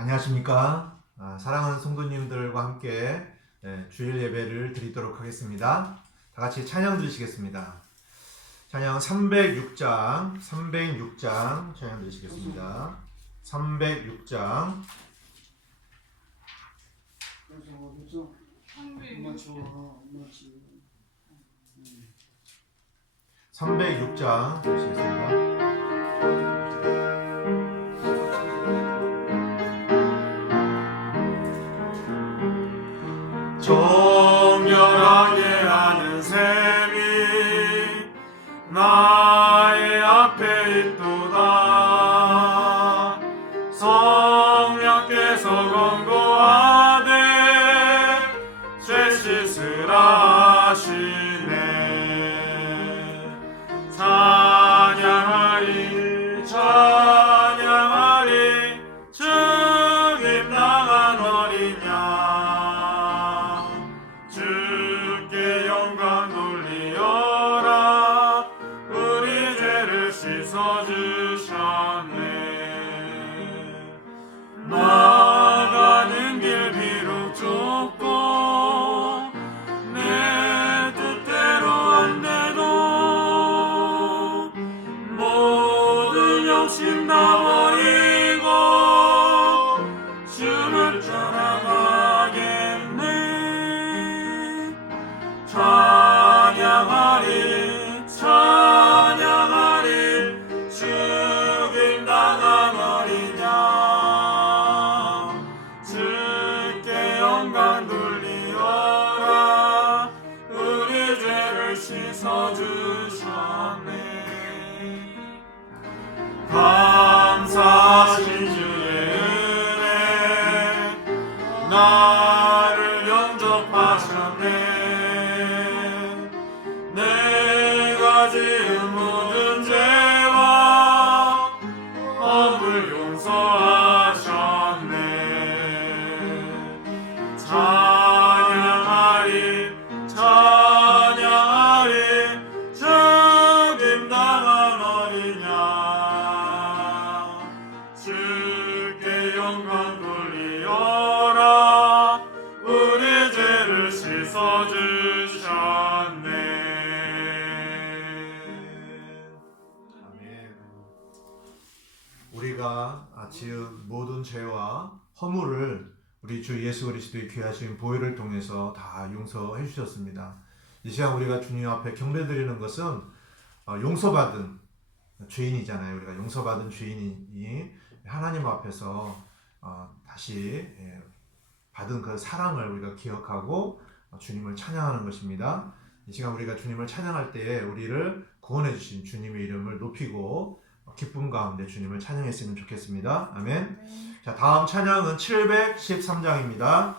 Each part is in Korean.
안녕하십니까? 사랑하는 성도님들과 함께 주일 예배를 드리도록 하겠습니다. 다 같이 찬양 드리시겠습니다. 찬양 306장 찬양 드리시겠습니다. 306장 306장 드리시겠습니다. 정결하게 하는 셈이 나의 앞에 있도다. 성령께서 권고하되 죄 씻으라 하시네. 찬양하리 찬양하리 주님 나간 어린 양, 주께 영광 돌리어라. 우리 죄를 씻어주셨네. 나가는 길 비록 좁고 내 뜻대로 안 돼도 모든 욕심 다 버리고 주를 따라가겠네. 찬양하리 찬양하리 죽임 당한 어린 양, 주께 영광 돌리어라. 우리 죄를 씻어주셨네. 감사하신 주의 은혜 나를 영접하셨네. 내가 지은 모든 죄와 업을 용서하셨네. 찬양하리 찬양하리 죽임 당한 어린 양, 주께 영광 돌리어라. 우리 죄를 씻어주셨네. 아멘. 우리가 지은 모든 죄와 허물을 우리 주 예수 그리스도의 귀하신 보혈을 통해서 다 용서해 주셨습니다. 이 시간 우리가 주님 앞에 경배드리는 것은 용서받은 죄인이잖아요. 우리가 용서받은 죄인이 하나님 앞에서 다시 받은 그 사랑을 우리가 기억하고 주님을 찬양하는 것입니다. 이 시간 우리가 주님을 찬양할 때에 우리를 구원해 주신 주님의 이름을 높이고 기쁨 가운데 주님을 찬양했으면 좋겠습니다. 아멘. 자, 다음 찬양은 713장입니다.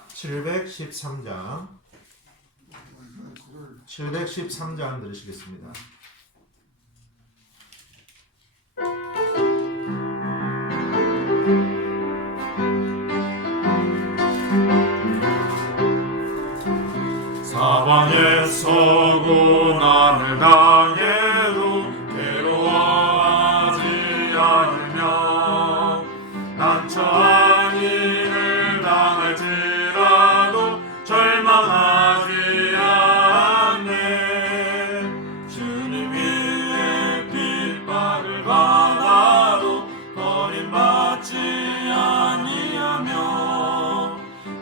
713장 들으시겠습니다. 사방에서 고난을 당해도 괴로워하지 않으며, 난처한 일을 당할지라도 절망하지 않네. 주님 위에 핍박을 받아도 버림받지 아니하며,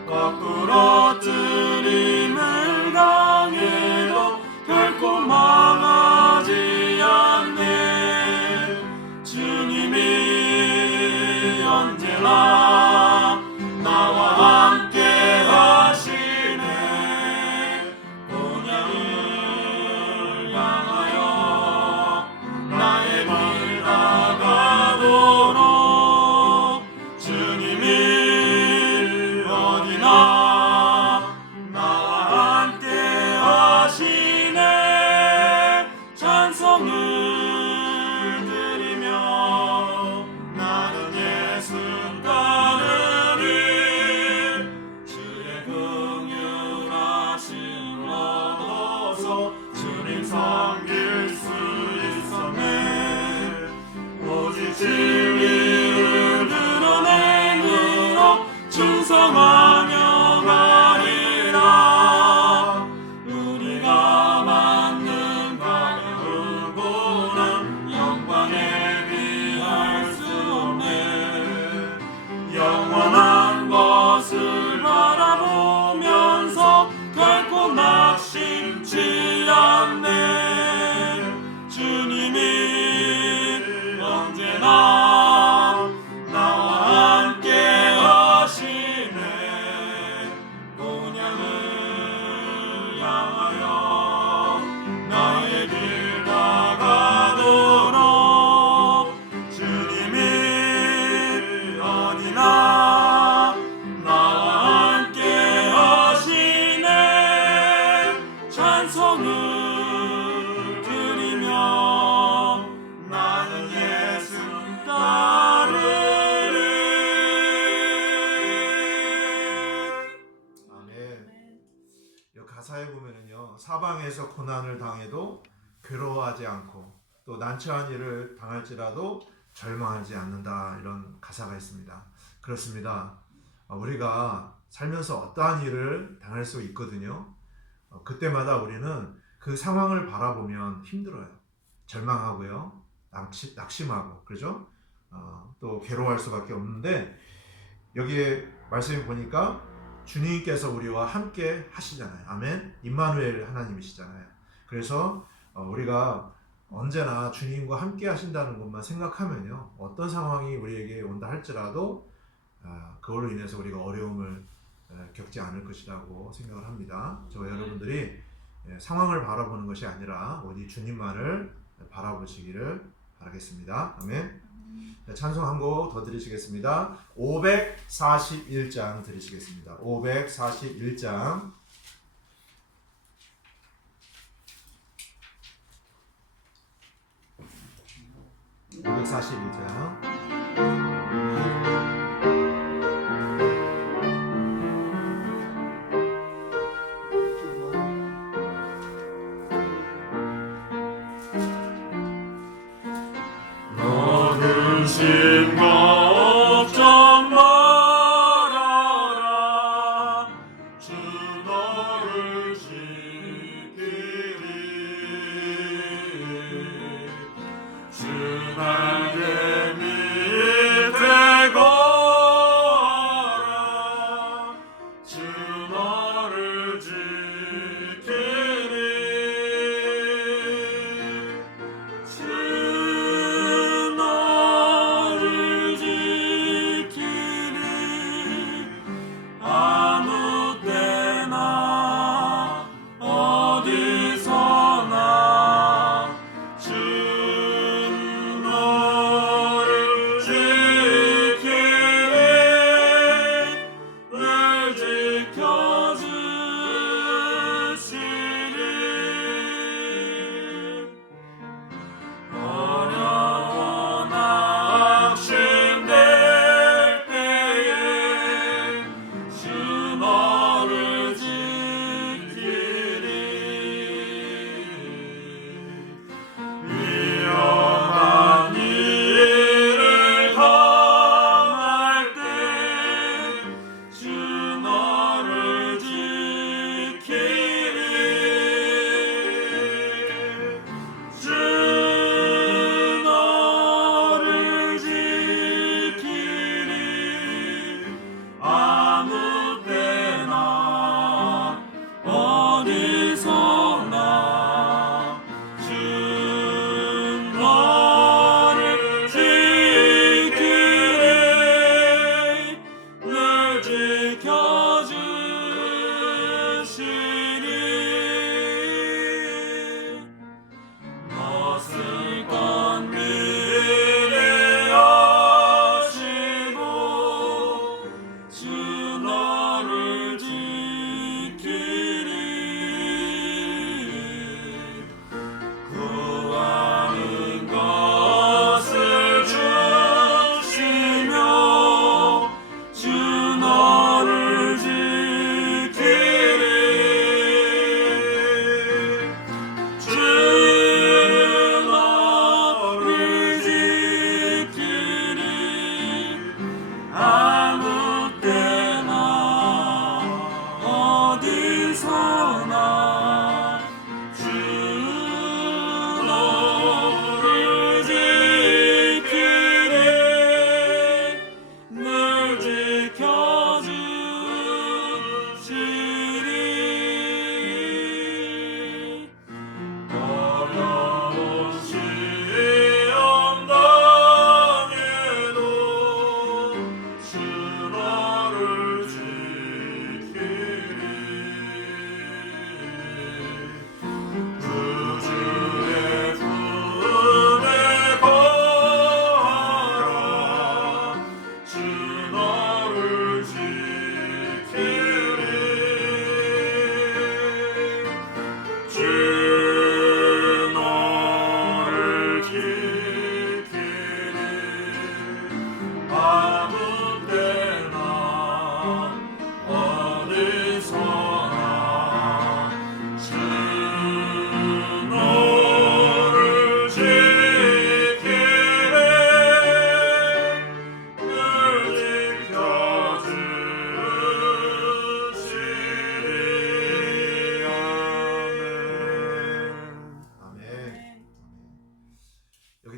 거꾸로 뜨림을 당해도 결코 망하지 위해서 고난을 당해도 괴로워하지 않고 또 난처한 일을 당할지라도 절망하지 않는다, 이런 가사가 있습니다. 그렇습니다. 우리가 살면서 어떠한 일을 당할 수 있거든요. 그때마다 우리는 그 상황을 바라보면 힘들어요. 절망하고요, 낙심하고, 그렇죠? 또 괴로워할 수밖에 없는데, 여기에 말씀을 보니까 주님께서 우리와 함께 하시잖아요. 아멘. 임마누엘 하나님이시잖아요. 그래서 우리가 언제나 주님과 함께 하신다는 것만 생각하면요, 어떤 상황이 우리에게 온다 할지라도 그걸로 인해서 우리가 어려움을 겪지 않을 것이라고 생각을 합니다. 저와 여러분들이 상황을 바라보는 것이 아니라 오직 주님만을 바라보시기를 바라겠습니다. 아멘. 찬송 한 곡 더 드리시겠습니다. 541장 드리시겠습니다. 541장. 너는 심과 걱정 말아라. 주 너를 지키리. 주 날개 밑에 거하라. 주 너를 지키리. 주 너를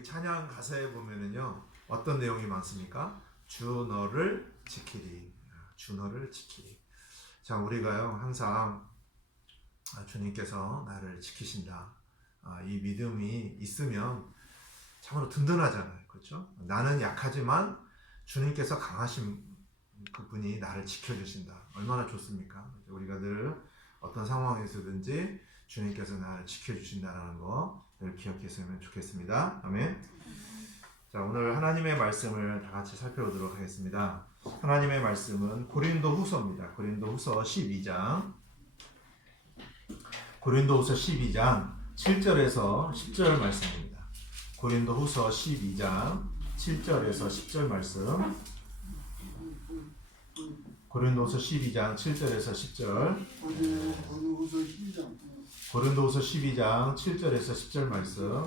우리 찬양 가사에 보면은요 어떤 내용이 많습니까? 주 너를 지키리. 주 너를 지키리. 자, 우리가요 항상 주님께서 나를 지키신다. 이 믿음이 있으면 참으로 든든하잖아요. 그렇죠? 나는 약하지만 주님께서 강하신 그분이 나를 지켜주신다. 얼마나 좋습니까? 우리가 늘 어떤 상황에서든지 주님께서 나를 지켜주신다는 거 늘 기억했으면 좋겠습니다. 아멘. 자, 오늘 하나님의 말씀을 다 같이 살펴보도록 하겠습니다. 하나님의 말씀은 고린도후서입니다. 고린도후서 12장 7절에서 10절 말씀입니다. 고린도후서 12장 7절에서 10절 말씀. 고린도후서 12장 7절에서 10절. 고린도후서 12장 7절에서 10절 말씀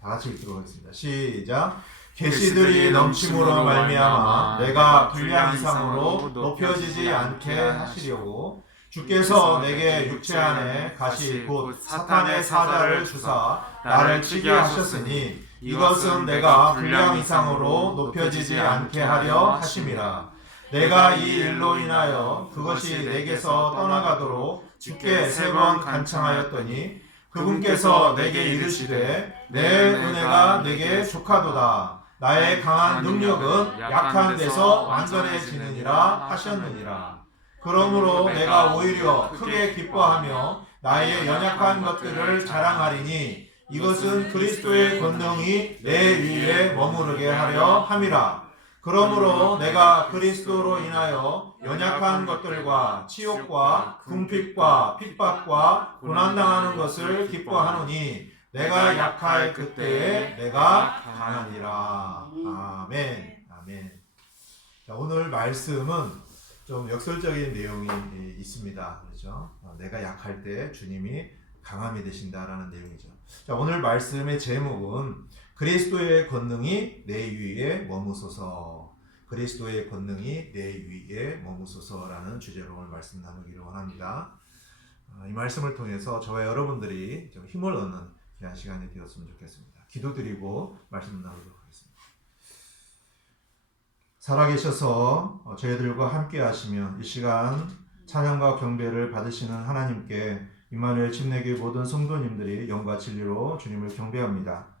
다 같이 읽도록 하겠습니다. 시작. 계시들이 넘침으로 말미암아 내가 분량 이상으로 높여지지 않게 하시려고 주께서 내게 육체 안에 가시 곧 사탄의 사자를 주사 나를 치게 하셨으니 이것은 내가 분량 이상으로 높여지지 않게 하려 하심이라. 내가 이 일로 인하여 그것이 내게서 떠나가도록 주께 3번 간청하였더니 그분께서 내게 이르시되 내 은혜가 내게 족하도다. 나의 강한 능력은 약한 데서 완전해지느니라 하셨느니라. 그러므로 내가 오히려 크게 기뻐하며 나의 연약한 것들을 자랑하리니 이것은 그리스도의 권능이 내 위에 머무르게 하려 함이라. 그러므로 내가 그리스도로 인하여 연약한 것들과 치욕과 궁핍과 핍박과 고난당하는 것을 기뻐하노니 내가 약할 그때에 내가 강하니라. 아멘. 아멘. 자, 오늘 말씀은 좀 역설적인 내용이 있습니다. 그렇죠? 내가 약할 때 주님이 강함이 되신다라는 내용이죠. 자, 오늘 말씀의 제목은 그리스도의 권능이 내 위에 머무소서. 그리스도의 권능이 내 위에 머무소서라는 주제로 오늘 말씀 나누기를 원합니다. 이 말씀을 통해서 저와 여러분들이 좀 힘을 얻는 귀한 시간이 되었으면 좋겠습니다. 기도드리고 말씀 나누도록 하겠습니다. 살아계셔서 저희들과 함께 하시며 이 시간 찬양과 경배를 받으시는 하나님께 임마누엘 침례교회 모든 성도님들이 영과 진리로 주님을 경배합니다.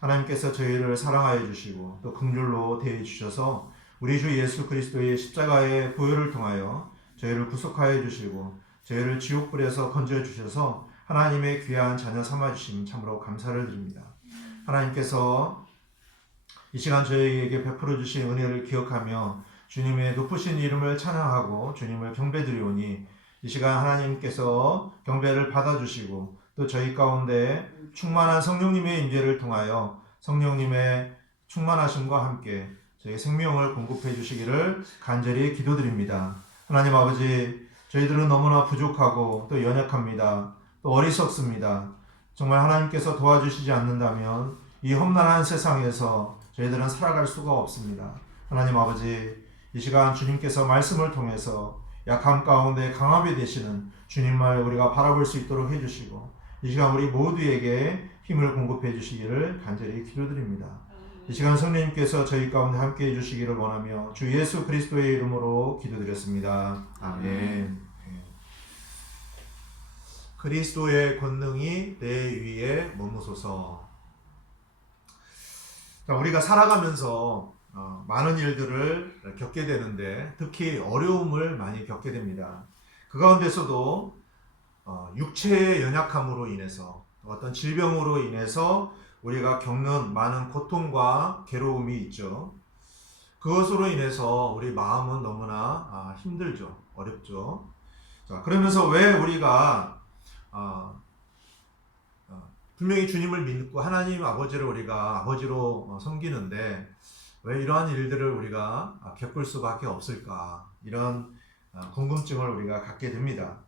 하나님께서 저희를 사랑하여 주시고 또 긍휼로 대해 주셔서 우리 주 예수 그리스도의 십자가의 보혈을 통하여 저희를 구속하여 주시고 저희를 지옥불에서 건져 주셔서 하나님의 귀한 자녀 삼아 주심 참으로 감사를 드립니다. 하나님께서 이 시간 저희에게 베풀어 주신 은혜를 기억하며 주님의 높으신 이름을 찬양하고 주님을 경배드리오니 이 시간 하나님께서 경배를 받아주시고 또 저희 가운데 충만한 성령님의 임재를 통하여 성령님의 충만하심과 함께 저희 생명을 공급해 주시기를 간절히 기도드립니다. 하나님 아버지, 저희들은 너무나 부족하고 또 연약합니다. 또 어리석습니다. 정말 하나님께서 도와주시지 않는다면 이 험난한 세상에서 저희들은 살아갈 수가 없습니다. 하나님 아버지, 이 시간 주님께서 말씀을 통해서 약함 가운데 강함이 되시는 주님을 우리가 바라볼 수 있도록 해주시고 이 시간 우리 모두에게 힘을 공급해 주시기를 간절히 기도드립니다. 이 시간 성령님께서 저희 가운데 함께 해주시기를 원하며 주 예수 그리스도의 이름으로 기도드렸습니다. 아멘. 그리스도의 권능이 내 위에 머무소서. 우리가 살아가면서 많은 일들을 겪게 되는데 특히 어려움을 많이 겪게 됩니다. 그 가운데서도 육체의 연약함으로 인해서 어떤 질병으로 인해서 우리가 겪는 많은 고통과 괴로움이 있죠. 그것으로 인해서 우리 마음은 너무나 힘들죠. 어렵죠. 자, 그러면서 왜 우리가 분명히 주님을 믿고 하나님 아버지를 우리가 아버지로 섬기는데 왜 이러한 일들을 우리가 겪을 수밖에 없을까? 이런 궁금증을 우리가 갖게 됩니다.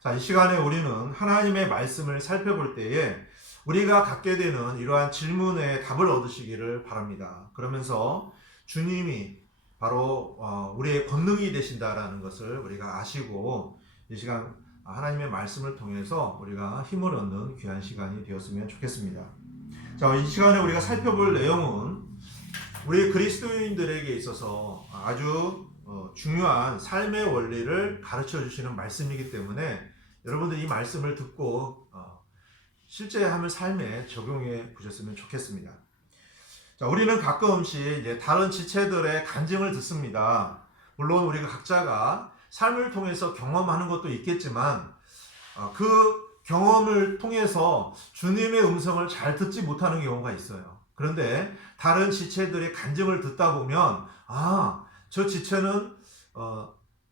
자, 이 시간에 우리는 하나님의 말씀을 살펴볼 때에 우리가 갖게 되는 이러한 질문에 답을 얻으시기를 바랍니다. 그러면서 주님이 바로 우리의 권능이 되신다라는 것을 우리가 아시고 이 시간 하나님의 말씀을 통해서 우리가 힘을 얻는 귀한 시간이 되었으면 좋겠습니다. 자, 이 시간에 우리가 살펴볼 내용은 우리 그리스도인들에게 있어서 아주 중요한 삶의 원리를 가르쳐 주시는 말씀이기 때문에 여러분들 이 말씀을 듣고 실제 하는 삶에 적용해 보셨으면 좋겠습니다. 자, 우리는 가끔씩 이제 다른 지체들의 간증을 듣습니다. 물론 우리가 각자가 삶을 통해서 경험하는 것도 있겠지만 그 경험을 통해서 주님의 음성을 잘 듣지 못하는 경우가 있어요. 그런데 다른 지체들의 간증을 듣다 보면 저 지체는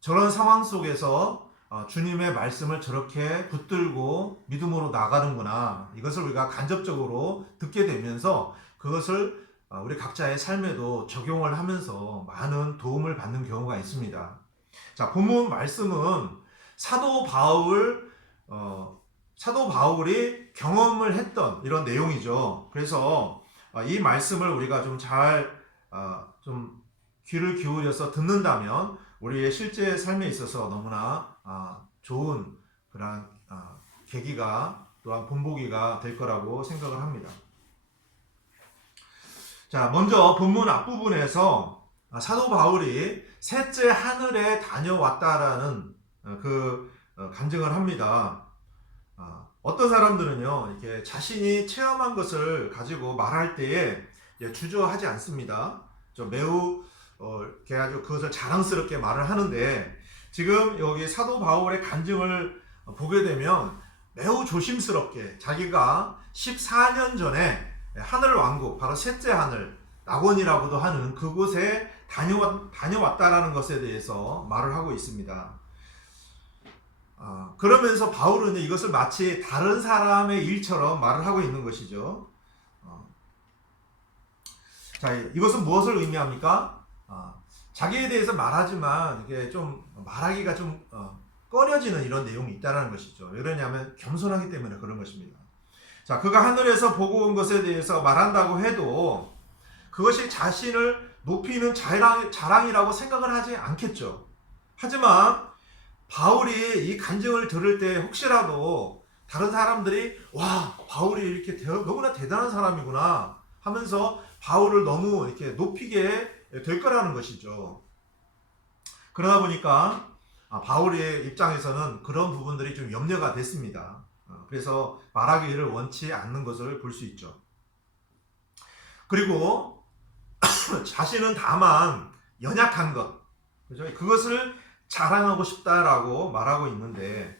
저런 상황 속에서 주님의 말씀을 저렇게 붙들고 믿음으로 나가는구나. 이것을 우리가 간접적으로 듣게 되면서 그것을 우리 각자의 삶에도 적용을 하면서 많은 도움을 받는 경우가 있습니다. 자, 본문 말씀은 사도 바울이 경험을 했던 이런 내용이죠. 그래서 이 말씀을 우리가 좀 좀 귀를 기울여서 듣는다면 우리의 실제 삶에 있어서 너무나 좋은 그런 계기가 또한 본보기가 될 거라고 생각을 합니다. 자, 먼저 본문 앞부분에서 사도 바울이 셋째 하늘에 다녀왔다라는 간증을 합니다. 어떤 사람들은요, 이렇게 자신이 체험한 것을 가지고 말할 때에 주저하지 않습니다. 매우 이렇게 아주 그것을 자랑스럽게 말을 하는데, 지금 여기 사도 바울의 간증을 보게 되면 매우 조심스럽게 자기가 14년 전에 하늘 왕국, 바로 셋째 하늘, 낙원이라고도 하는 그곳에 다녀왔다라는 것에 대해서 말을 하고 있습니다. 그러면서 바울은 이것을 마치 다른 사람의 일처럼 말을 하고 있는 것이죠. 자, 이것은 무엇을 의미합니까? 자기에 대해서 말하지만 이게 좀 말하기가 좀 꺼려지는 이런 내용이 있다는 것이죠. 왜 그러냐면 겸손하기 때문에 그런 것입니다. 자, 그가 하늘에서 보고 온 것에 대해서 말한다고 해도 그것이 자신을 높이는 자랑이라고 생각을 하지 않겠죠. 하지만 바울이 이 간증을 들을 때 혹시라도 다른 사람들이 바울이 이렇게 너무나 대단한 사람이구나 하면서 바울을 너무 이렇게 높이게 될 거라는 것이죠. 그러다 보니까 바울의 입장에서는 그런 부분들이 좀 염려가 됐습니다. 그래서 말하기를 원치 않는 것을 볼 수 있죠. 그리고 자신은 다만 연약한 것, 그죠? 그것을 자랑하고 싶다라고 말하고 있는데,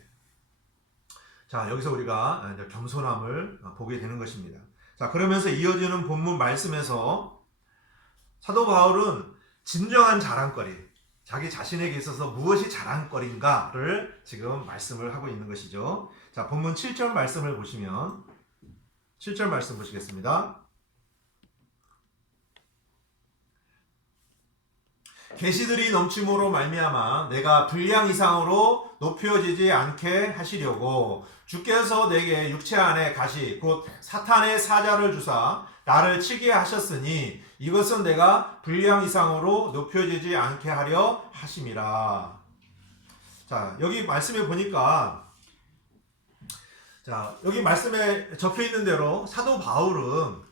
자, 여기서 우리가 이제 겸손함을 보게 되는 것입니다. 자, 그러면서 이어지는 본문 말씀에서 사도 바울은 진정한 자랑거리, 자기 자신에게 있어서 무엇이 자랑거리인가를 지금 말씀을 하고 있는 것이죠. 자, 본문 7절 말씀을 보시면 7절 말씀 보시겠습니다. 계시들이 넘침으로 말미암아 내가 분량 이상으로 높여지지 않게 하시려고 주께서 내게 육체 안에 가시 곧 사탄의 사자를 주사 나를 치게 하셨으니 이것은 내가 분량 이상으로 높여지지 않게 하려 하심이라. 자, 여기 말씀에 보니까, 자, 여기 말씀에 적혀 있는 대로 사도 바울은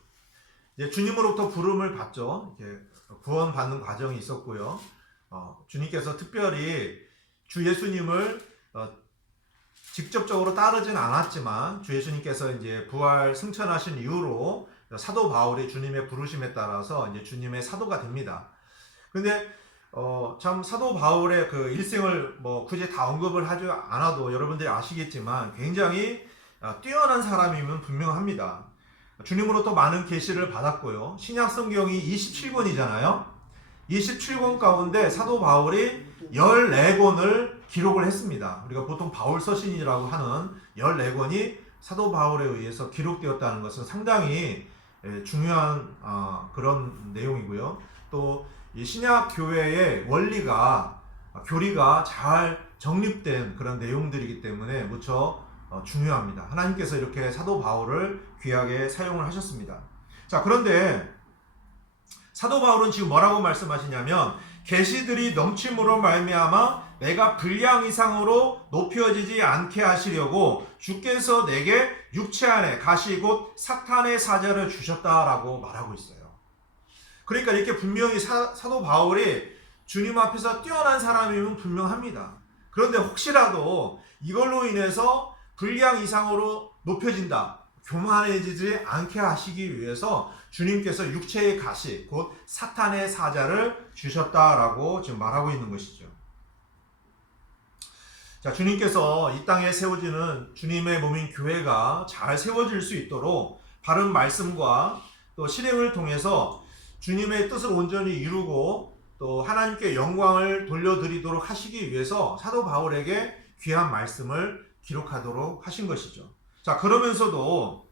이제 주님으로부터 부름을 받죠. 이렇게 구원받는 과정이 있었고요. 주님께서 특별히 주 예수님을 직접적으로 따르진 않았지만 주 예수님께서 이제 부활 승천하신 이후로 사도 바울이 주님의 부르심에 따라서 이제 주님의 사도가 됩니다. 근데 참 사도 바울의 그 일생을 뭐 굳이 다 언급을 하지 않아도 여러분들이 아시겠지만 굉장히 뛰어난 사람이면 분명합니다. 주님으로부터 많은 계시를 받았고요. 신약 성경이 27권이잖아요. 27권 가운데 사도 바울이 14권을 기록을 했습니다. 우리가 보통 바울 서신이라고 하는 14권이 사도 바울에 의해서 기록되었다는 것은 상당히 중요한 그런 내용이고요. 또 이 신약 교회의 원리가 교리가 잘 정립된 그런 내용들이기 때문에 무척 중요합니다. 하나님께서 이렇게 사도 바울을 귀하게 사용을 하셨습니다. 자, 그런데 사도 바울은 지금 뭐라고 말씀하시냐면 계시들이 넘침으로 말미암아 내가 분량 이상으로 높여지지 않게 하시려고 주께서 내게 육체 안에 가시 곧 사탄의 사자를 주셨다라고 말하고 있어요. 그러니까 이렇게 분명히 사도 바울이 주님 앞에서 뛰어난 사람이면 분명합니다. 그런데 혹시라도 이걸로 인해서 분량 이상으로 높여진다, 교만해지지 않게 하시기 위해서 주님께서 육체의 가시 곧 사탄의 사자를 주셨다라고 지금 말하고 있는 것이죠. 자, 주님께서 이 땅에 세워지는 주님의 몸인 교회가 잘 세워질 수 있도록 바른 말씀과 또 실행을 통해서 주님의 뜻을 온전히 이루고 또 하나님께 영광을 돌려드리도록 하시기 위해서 사도 바울에게 귀한 말씀을 기록하도록 하신 것이죠. 자, 그러면서도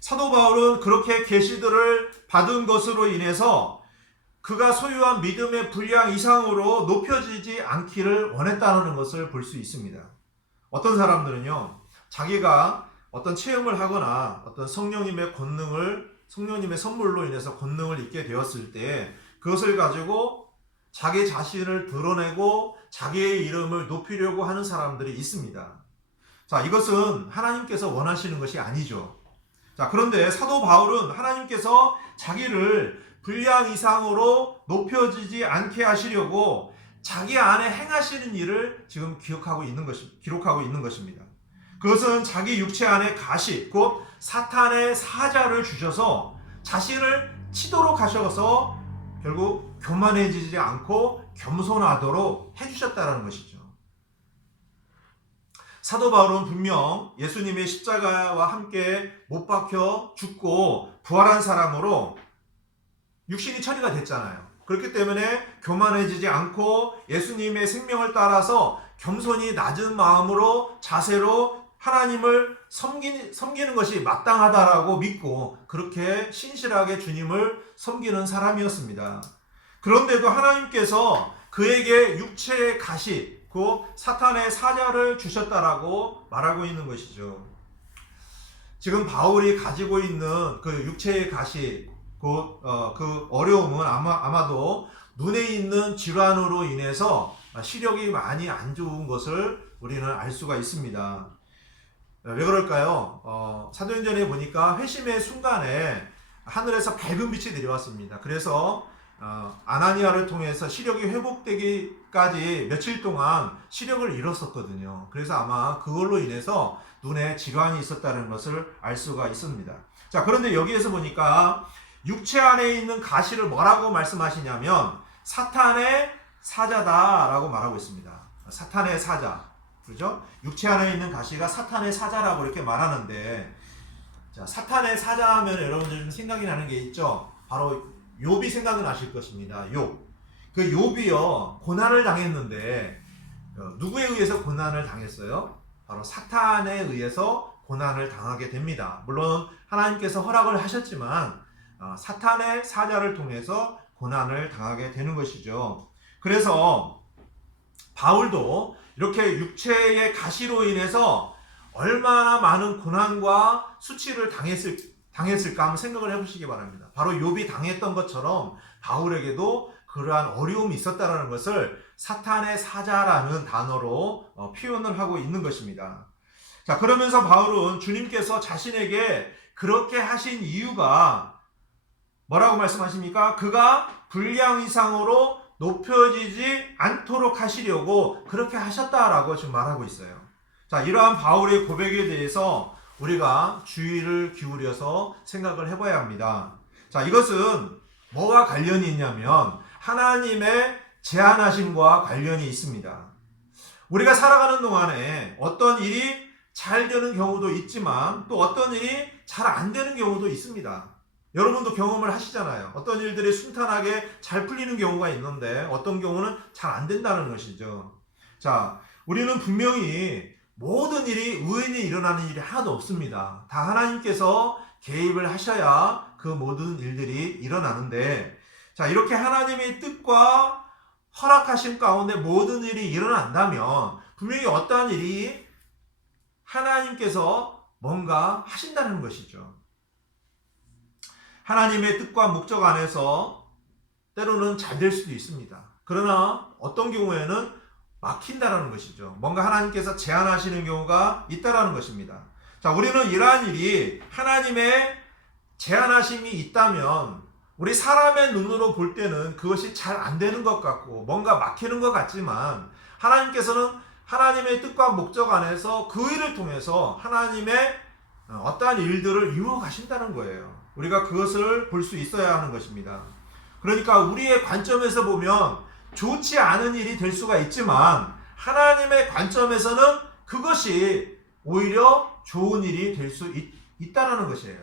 사도 바울은 그렇게 계시들을 받은 것으로 인해서 그가 소유한 믿음의 분량 이상으로 높여지지 않기를 원했다는 것을 볼 수 있습니다. 어떤 사람들은요, 자기가 어떤 체험을 하거나 어떤 성령님의 선물로 인해서 권능을 입게 되었을 때 그것을 가지고 자기 자신을 드러내고 자기의 이름을 높이려고 하는 사람들이 있습니다. 자, 이것은 하나님께서 원하시는 것이 아니죠. 자, 그런데 사도 바울은 하나님께서 자기를 분량 이상으로 높여지지 않게 하시려고 자기 안에 행하시는 일을 지금 기록하고 있는 것입니다. 그것은 자기 육체 안에 가시, 곧 사탄의 사자를 주셔서 자신을 치도록 하셔서 결국 교만해지지 않고 겸손하도록 해주셨다는 것이죠. 사도 바울은 분명 예수님의 십자가와 함께 못 박혀 죽고 부활한 사람으로 육신이 처리가 됐잖아요. 그렇기 때문에 교만해지지 않고 예수님의 생명을 따라서 겸손히 낮은 마음으로 자세로 하나님을 섬기는 것이 마땅하다라고 믿고 그렇게 신실하게 주님을 섬기는 사람이었습니다. 그런데도 하나님께서 그에게 육체의 가시, 그 사탄의 사자를 주셨다라고 말하고 있는 것이죠. 지금 바울이 가지고 있는 그 육체의 가시, 그 어려움은 아마도 눈에 있는 질환으로 인해서 시력이 많이 안 좋은 것을 우리는 알 수가 있습니다. 왜 그럴까요? 사도행전에 보니까 회심의 순간에 하늘에서 밝은 빛이 내려왔습니다. 그래서 아나니아를 통해서 시력이 회복되기까지 며칠 동안 시력을 잃었었거든요. 그래서 아마 그걸로 인해서 눈에 질환이 있었다는 것을 알 수가 있습니다. 자, 그런데 여기에서 보니까 육체 안에 있는 가시를 뭐라고 말씀하시냐면 사탄의 사자다라고 말하고 있습니다. 사탄의 사자, 그렇죠? 육체 안에 있는 가시가 사탄의 사자라고 이렇게 말하는데, 자, 사탄의 사자 하면 여러분들 좀 생각이 나는 게 있죠. 바로 욥이 생각이 나실 것입니다. 욥. 그 욥이요, 고난을 당했는데 누구에 의해서 고난을 당했어요? 바로 사탄에 의해서 고난을 당하게 됩니다. 물론 하나님께서 허락을 하셨지만 사탄의 사자를 통해서 고난을 당하게 되는 것이죠. 그래서 바울도 이렇게 육체의 가시로 인해서 얼마나 많은 고난과 수치를 당했을까 한번 생각을 해보시기 바랍니다. 바로 욥이 당했던 것처럼 바울에게도 그러한 어려움이 있었다는 것을 사탄의 사자라는 단어로 표현을 하고 있는 것입니다. 자, 그러면서 바울은 주님께서 자신에게 그렇게 하신 이유가 뭐라고 말씀하십니까? 그가 분량 이상으로 높여지지 않도록 하시려고 그렇게 하셨다라고 지금 말하고 있어요. 자, 이러한 바울의 고백에 대해서 우리가 주의를 기울여서 생각을 해봐야 합니다. 자, 이것은 뭐와 관련이 있냐면 하나님의 제한하심과 관련이 있습니다. 우리가 살아가는 동안에 어떤 일이 잘 되는 경우도 있지만 또 어떤 일이 잘 안 되는 경우도 있습니다. 여러분도 경험을 하시잖아요. 어떤 일들이 순탄하게 잘 풀리는 경우가 있는데 어떤 경우는 잘 안 된다는 것이죠. 자, 우리는 분명히 모든 일이 우연히 일어나는 일이 하나도 없습니다. 다 하나님께서 개입을 하셔야 그 모든 일들이 일어나는데, 자, 이렇게 하나님의 뜻과 허락하심 가운데 모든 일이 일어난다면 분명히 어떠한 일이 하나님께서 뭔가 하신다는 것이죠. 하나님의 뜻과 목적 안에서 때로는 잘 될 수도 있습니다. 그러나 어떤 경우에는 막힌다라는 것이죠. 뭔가 하나님께서 제한하시는 경우가 있다라는 것입니다. 자, 우리는 이러한 일이 하나님의 제한하심이 있다면 우리 사람의 눈으로 볼 때는 그것이 잘 안 되는 것 같고 뭔가 막히는 것 같지만 하나님께서는 하나님의 뜻과 목적 안에서 그 일을 통해서 하나님의 어떠한 일들을 이루어 가신다는 거예요. 우리가 그것을 볼 수 있어야 하는 것입니다. 그러니까 우리의 관점에서 보면 좋지 않은 일이 될 수가 있지만 하나님의 관점에서는 그것이 오히려 좋은 일이 될 수 있다라는 것이에요.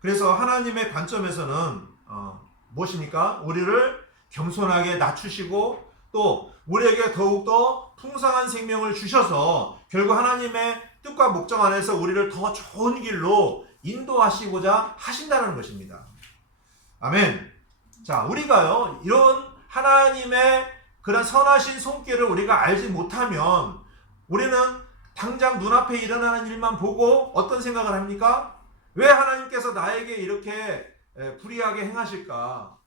그래서 하나님의 관점에서는 무엇입니까? 우리를 겸손하게 낮추시고 또 우리에게 더욱더 풍성한 생명을 주셔서 결국 하나님의 뜻과 목적 안에서 우리를 더 좋은 길로 인도하시고자 하신다는 것입니다. 아멘. 자, 우리가요 이런 하나님의 그런 선하신 손길을 우리가 알지 못하면 우리는 당장 눈앞에 일어나는 일만 보고 어떤 생각을 합니까? 왜 하나님께서 나에게 이렇게 불의하게 행하실까?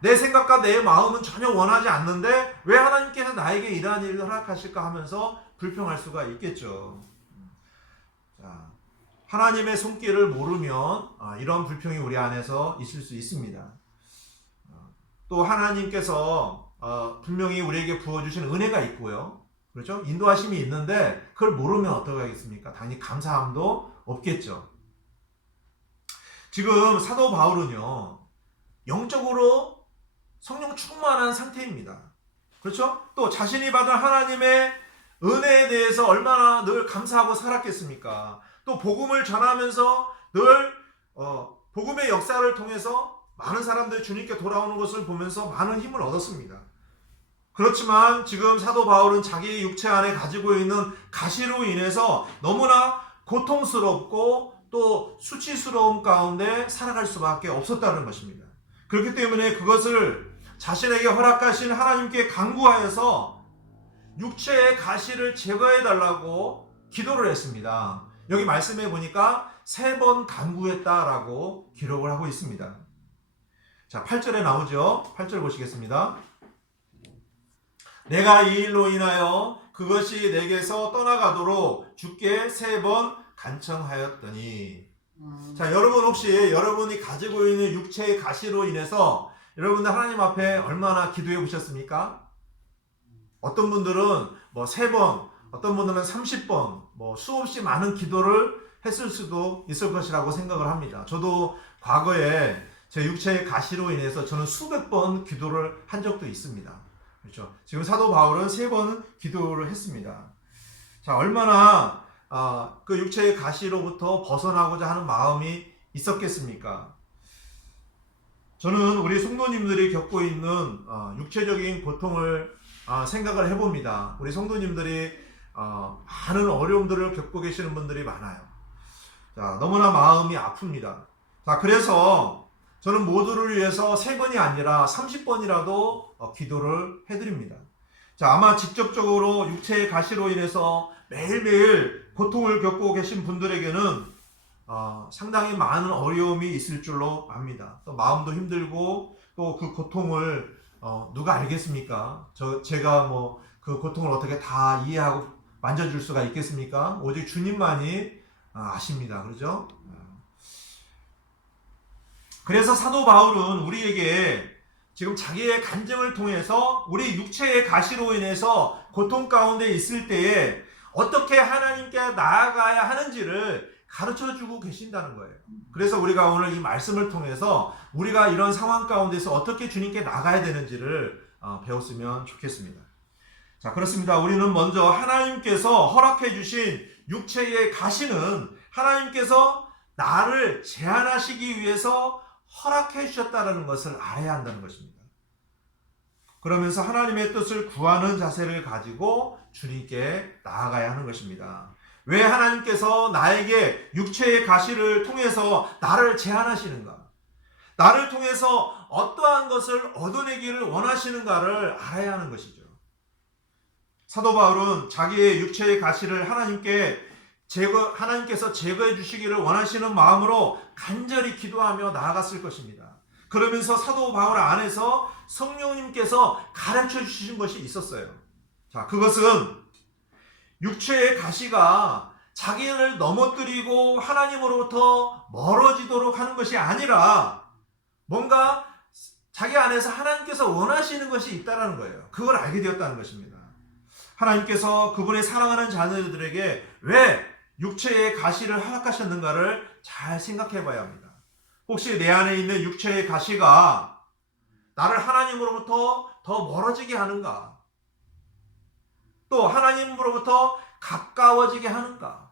내 생각과 내 마음은 전혀 원하지 않는데 왜 하나님께서 나에게 이러한 일을 허락하실까 하면서 불평할 수가 있겠죠. 자, 하나님의 손길을 모르면 이런 불평이 우리 안에서 있을 수 있습니다. 또 하나님께서 분명히 우리에게 부어주신 은혜가 있고요. 그렇죠? 인도하심이 있는데 그걸 모르면 어떡하겠습니까? 당연히 감사함도 없겠죠. 지금 사도 바울은요, 영적으로 성령 충만한 상태입니다. 그렇죠? 또 자신이 받은 하나님의 은혜에 대해서 얼마나 늘 감사하고 살았겠습니까? 또 복음을 전하면서 늘 복음의 역사를 통해서 많은 사람들이 주님께 돌아오는 것을 보면서 많은 힘을 얻었습니다. 그렇지만 지금 사도 바울은 자기 육체 안에 가지고 있는 가시로 인해서 너무나 고통스럽고 또 수치스러움 가운데 살아갈 수밖에 없었다는 것입니다. 그렇기 때문에 그것을 자신에게 허락하신 하나님께 간구하여서 육체의 가시를 제거해 달라고 기도를 했습니다. 여기 말씀해 보니까 3번 간구했다라고 기록을 하고 있습니다. 자, 8절에 나오죠. 8절 보시겠습니다. 내가 이 일로 인하여 그것이 내게서 떠나가도록 주께 3번 간청하였더니. 자, 여러분 혹시 여러분이 가지고 있는 육체의 가시로 인해서 여러분들 하나님 앞에 얼마나 기도해 보셨습니까? 어떤 분들은 뭐 3번, 어떤 분들은 30번, 뭐 수없이 많은 기도를 했을 수도 있을 것이라고 생각을 합니다. 저도 과거에 제 육체의 가시로 인해서 저는 수백 번 기도를 한 적도 있습니다. 그렇죠? 지금 사도 바울은 3번 기도를 했습니다. 자, 얼마나 그 육체의 가시로부터 벗어나고자 하는 마음이 있었겠습니까? 저는 우리 성도님들이 겪고 있는 육체적인 고통을 생각을 해봅니다. 우리 성도님들이 많은 어려움들을 겪고 계시는 분들이 많아요. 자, 너무나 마음이 아픕니다. 자, 그래서 저는 모두를 위해서 3번이 아니라 30번이라도 기도를 해드립니다. 자, 아마 직접적으로 육체의 가시로 인해서 매일매일 고통을 겪고 계신 분들에게는 상당히 많은 어려움이 있을 줄로 압니다. 또 마음도 힘들고 또 그 고통을 누가 알겠습니까? 제가 뭐 그 고통을 어떻게 다 이해하고 만져줄 수가 있겠습니까? 오직 주님만이 아십니다. 그렇죠? 그래서 사도 바울은 우리에게 지금 자기의 간증을 통해서 우리 육체의 가시로 인해서 고통 가운데 있을 때에 어떻게 하나님께 나아가야 하는지를 가르쳐주고 계신다는 거예요. 그래서 우리가 오늘 이 말씀을 통해서 우리가 이런 상황 가운데서 어떻게 주님께 나가야 되는지를 배웠으면 좋겠습니다. 자, 그렇습니다. 우리는 먼저 하나님께서 허락해 주신 육체의 가시는 하나님께서 나를 제한하시기 위해서 허락해 주셨다는 것을 알아야 한다는 것입니다. 그러면서 하나님의 뜻을 구하는 자세를 가지고 주님께 나아가야 하는 것입니다. 왜 하나님께서 나에게 육체의 가시를 통해서 나를 제한하시는가? 나를 통해서 어떠한 것을 얻어내기를 원하시는가를 알아야 하는 것이죠. 사도 바울은 자기의 육체의 가시를 하나님께서 제거해 주시기를 원하시는 마음으로 간절히 기도하며 나아갔을 것입니다. 그러면서 사도 바울 안에서 성령님께서 가르쳐 주신 것이 있었어요. 자, 그것은 육체의 가시가 자기를 넘어뜨리고 하나님으로부터 멀어지도록 하는 것이 아니라 뭔가 자기 안에서 하나님께서 원하시는 것이 있다는 거예요. 그걸 알게 되었다는 것입니다. 하나님께서 그분의 사랑하는 자녀들에게 왜 육체의 가시를 허락하셨는가를 잘 생각해 봐야 합니다. 혹시 내 안에 있는 육체의 가시가 나를 하나님으로부터 더 멀어지게 하는가? 또 하나님으로부터 가까워지게 하는가?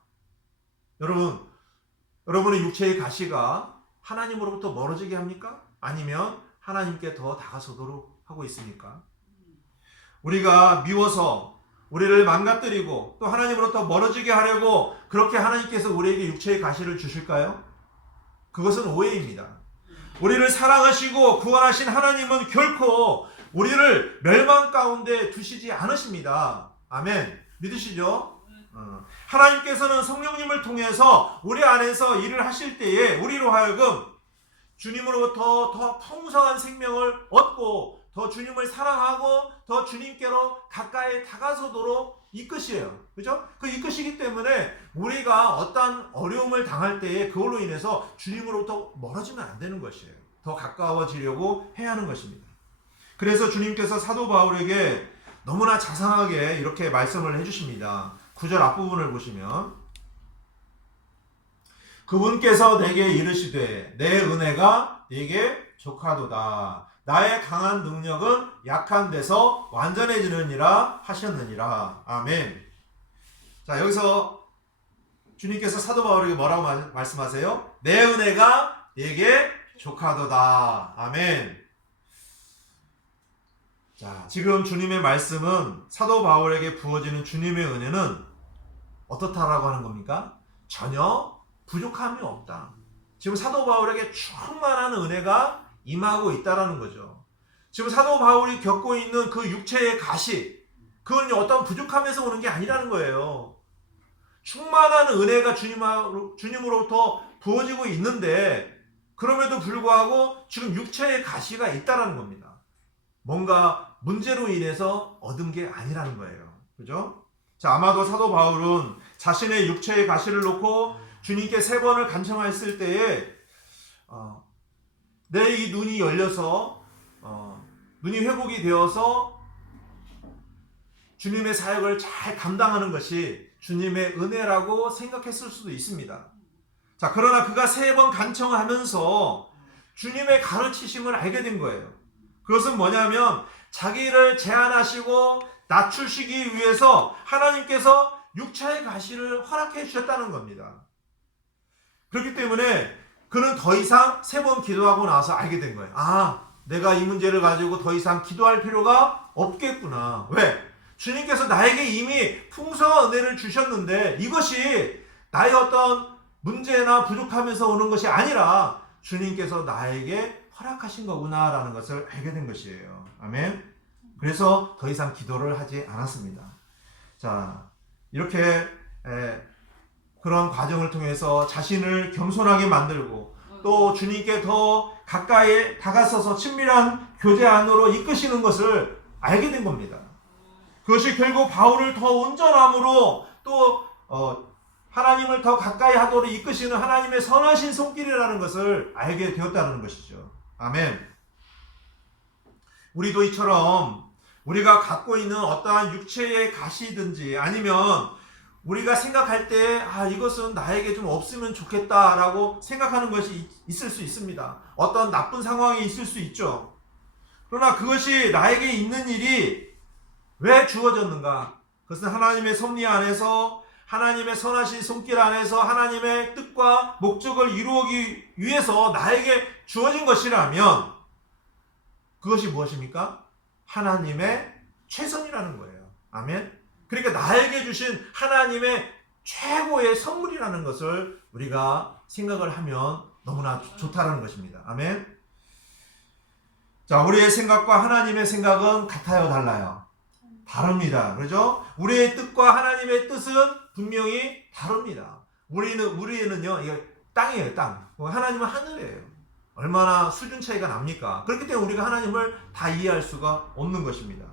여러분의 육체의 가시가 하나님으로부터 멀어지게 합니까? 아니면 하나님께 더 다가서도록 하고 있습니까? 우리가 미워서 우리를 망가뜨리고 또 하나님으로부터 멀어지게 하려고 그렇게 하나님께서 우리에게 육체의 가시를 주실까요? 그것은 오해입니다. 우리를 사랑하시고 구원하신 하나님은 결코 우리를 멸망 가운데 두시지 않으십니다. 아멘. 믿으시죠? 하나님께서는 성령님을 통해서 우리 안에서 일을 하실 때에 우리로 하여금 주님으로부터 더 풍성한 생명을 얻고 더 주님을 사랑하고 더 주님께로 가까이 다가서도록 이끄시에요. 그죠? 그 이끄시기 때문에 우리가 어떠한 어려움을 당할 때에 그걸로 인해서 주님으로부터 멀어지면 안 되는 것이에요. 더 가까워지려고 해야 하는 것입니다. 그래서 주님께서 사도 바울에게 너무나 자상하게 이렇게 말씀을 해주십니다. 9절 앞부분을 보시면 그분께서 내게 이르시되 내 은혜가 네게 족하도다. 나의 강한 능력은 약한 데서 완전해지느니라 하셨느니라. 아멘. 자, 여기서 주님께서 사도 바울에게 뭐라고 말씀하세요? 내 은혜가 네게 족하도다. 아멘. 자, 지금 주님의 말씀은 사도 바울에게 부어지는 주님의 은혜는 어떻다라고 하는 겁니까? 전혀 부족함이 없다. 지금 사도 바울에게 충만한 은혜가 임하고 있다라는 거죠. 지금 사도 바울이 겪고 있는 그 육체의 가시, 그건 어떤 부족함에서 오는 게 아니라는 거예요. 충만한 은혜가 주님으로부터 부어지고 있는데 그럼에도 불구하고 지금 육체의 가시가 있다라는 겁니다. 뭔가 문제로 인해서 얻은 게 아니라는 거예요. 그죠? 자, 아마도 사도 바울은 자신의 육체의 가시를 놓고 주님께 3번을 간청했을 때에 내 이 눈이 열려서 눈이 회복이 되어서 주님의 사역을 잘 감당하는 것이 주님의 은혜라고 생각했을 수도 있습니다. 자, 그러나 그가 3번 간청하면서 주님의 가르치심을 알게 된 거예요. 그것은 뭐냐면 자기를 제한하시고 낮추시기 위해서 하나님께서 육체의 가시를 허락해 주셨다는 겁니다. 그렇기 때문에 그는 더 이상 3번 기도하고 나서 알게 된 거예요. 아, 내가 이 문제를 가지고 더 이상 기도할 필요가 없겠구나. 왜? 주님께서 나에게 이미 풍성한 은혜를 주셨는데 이것이 나의 어떤 문제나 부족함에서 오는 것이 아니라 주님께서 나에게 허락하신 거구나라는 것을 알게 된 것이에요. 아멘. 그래서 더 이상 기도를 하지 않았습니다. 자, 이렇게 그런 과정을 통해서 자신을 겸손하게 만들고 또 주님께 더 가까이 다가서서 친밀한 교제 안으로 이끄시는 것을 알게 된 겁니다. 그것이 결국 바울을 더 온전함으로 또 하나님을 더 가까이 하도록 이끄시는 하나님의 선하신 손길이라는 것을 알게 되었다는 것이죠. 아멘. 우리도 이처럼 우리가 갖고 있는 어떠한 육체의 가시든지 아니면 우리가 생각할 때 이것은 나에게 좀 없으면 좋겠다라고 생각하는 것이 있을 수 있습니다. 어떤 나쁜 상황이 있을 수 있죠. 그러나 그것이 나에게 있는 일이 왜 주어졌는가? 그것은 하나님의 섭리 안에서 하나님의 선하신 손길 안에서 하나님의 뜻과 목적을 이루기 위해서 나에게 주어진 것이라면 그것이 무엇입니까? 하나님의 최선이라는 거예요. 아멘. 그러니까 나에게 주신 하나님의 최고의 선물이라는 것을 우리가 생각을 하면 너무나 좋다는 것입니다. 아멘. 자, 우리의 생각과 하나님의 생각은 같아요, 달라요? 다릅니다. 그렇죠? 우리의 뜻과 하나님의 뜻은 분명히 다릅니다. 우리는요, 이게 땅이에요, 땅. 하나님은 하늘이에요. 얼마나 수준 차이가 납니까? 그렇기 때문에 우리가 하나님을 다 이해할 수가 없는 것입니다.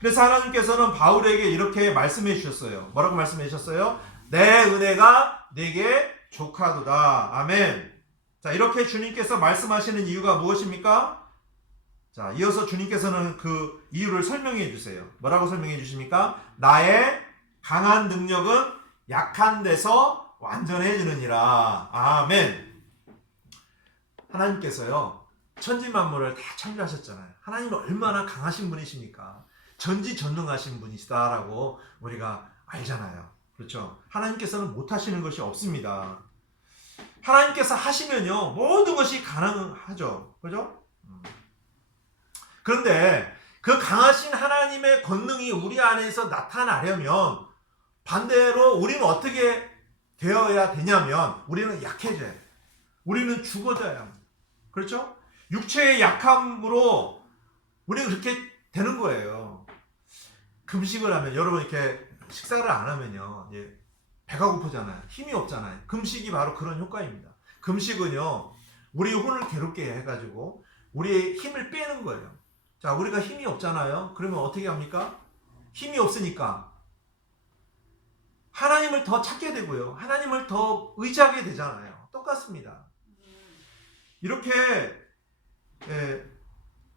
그래서 하나님께서는 바울에게 이렇게 말씀해 주셨어요. 뭐라고 말씀해 주셨어요? 내 은혜가 네게 족하도다. 아멘. 자, 이렇게 주님께서 말씀하시는 이유가 무엇입니까? 자, 이어서 주님께서는 그 이유를 설명해 주세요. 뭐라고 설명해 주십니까? 나의 강한 능력은 약한 데서 완전해지느니라. 아멘. 하나님께서요, 천지 만물을 다 창조하셨잖아요. 하나님은 얼마나 강하신 분이십니까? 전지전능하신 분이시다라고 우리가 알잖아요. 그렇죠? 하나님께서는 못하시는 것이 없습니다. 하나님께서 하시면요, 모든 것이 가능하죠. 그죠? 그런데 그 강하신 하나님의 권능이 우리 안에서 나타나려면 반대로 우리는 어떻게 되어야 되냐면 우리는 약해져야 돼요. 우리는 죽어져야 합니다. 그렇죠? 육체의 약함으로 우리는 그렇게 되는 거예요. 금식을 하면, 여러분 이렇게 식사를 안 하면요, 배가 고프잖아요. 힘이 없잖아요. 금식이 바로 그런 효과입니다. 금식은요, 우리 혼을 괴롭게 해가지고 우리의 힘을 빼는 거예요. 자, 우리가 힘이 없잖아요. 그러면 어떻게 합니까? 힘이 없으니까 하나님을 더 찾게 되고요. 하나님을 더 의지하게 되잖아요. 똑같습니다. 이렇게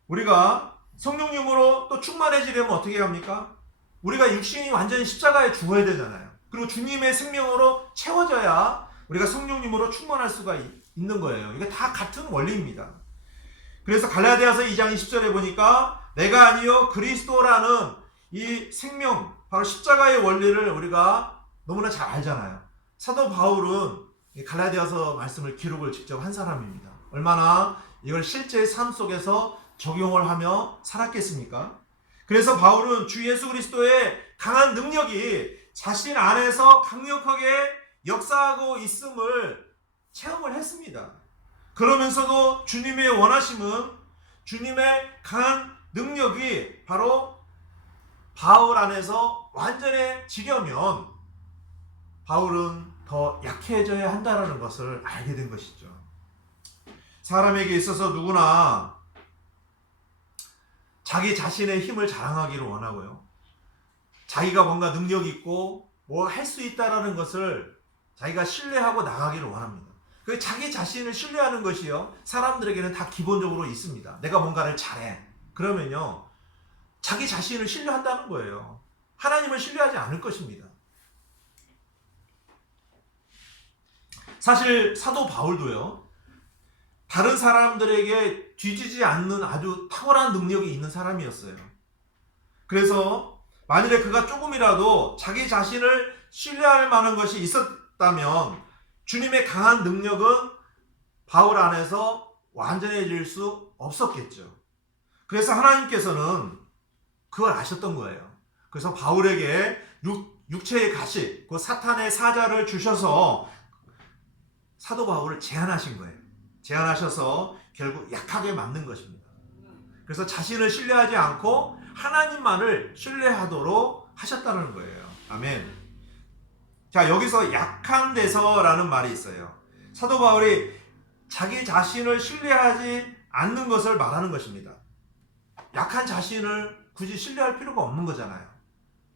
우리가 성령님으로 또 충만해지려면 어떻게 합니까? 우리가 육신이 완전히 십자가에 죽어야 되잖아요. 그리고 주님의 생명으로 채워져야 우리가 성령님으로 충만할 수가 있는 거예요. 이게 다 같은 원리입니다. 그래서 갈라디아서 2장 20절에 보니까 내가 아니요 그리스도라는 이 생명, 바로 십자가의 원리를 우리가 너무나 잘 알잖아요. 사도 바울은 갈라디아서 말씀을 기록을 직접 한 사람입니다. 얼마나 이걸 실제 삶 속에서 적용을 하며 살았겠습니까? 그래서 바울은 주 예수 그리스도의 강한 능력이 자신 안에서 강력하게 역사하고 있음을 체험을 했습니다. 그러면서도 주님의 원하심은 주님의 강한 능력이 바로 바울 안에서 완전해지려면 바울은 더 약해져야 한다는 것을 알게 된 것이죠. 사람에게 있어서 누구나 자기 자신의 힘을 자랑하기를 원하고요. 자기가 뭔가 능력이 있고 뭐 할 수 있다라는 것을 자기가 신뢰하고 나가기를 원합니다. 그 자기 자신을 신뢰하는 것이요, 사람들에게는 다 기본적으로 있습니다. 내가 뭔가를 잘해. 그러면요, 자기 자신을 신뢰한다는 거예요. 하나님을 신뢰하지 않을 것입니다. 사실 사도 바울도요, 다른 사람들에게 뒤지지 않는 아주 탁월한 능력이 있는 사람이었어요. 그래서 만일에 그가 조금이라도 자기 자신을 신뢰할 만한 것이 있었다면 주님의 강한 능력은 바울 안에서 완전해질 수 없었겠죠. 그래서 하나님께서는 그걸 아셨던 거예요. 그래서 바울에게 육체의 가시, 그 사탄의 사자를 주셔서 사도 바울을 제한하신 거예요. 제한하셔서 결국 약하게 만든 것입니다. 그래서 자신을 신뢰하지 않고 하나님만을 신뢰하도록 하셨다는 거예요. 아멘. 자, 여기서 약한 데서라는 말이 있어요. 사도 바울이 자기 자신을 신뢰하지 않는 것을 말하는 것입니다. 약한 자신을 굳이 신뢰할 필요가 없는 거잖아요.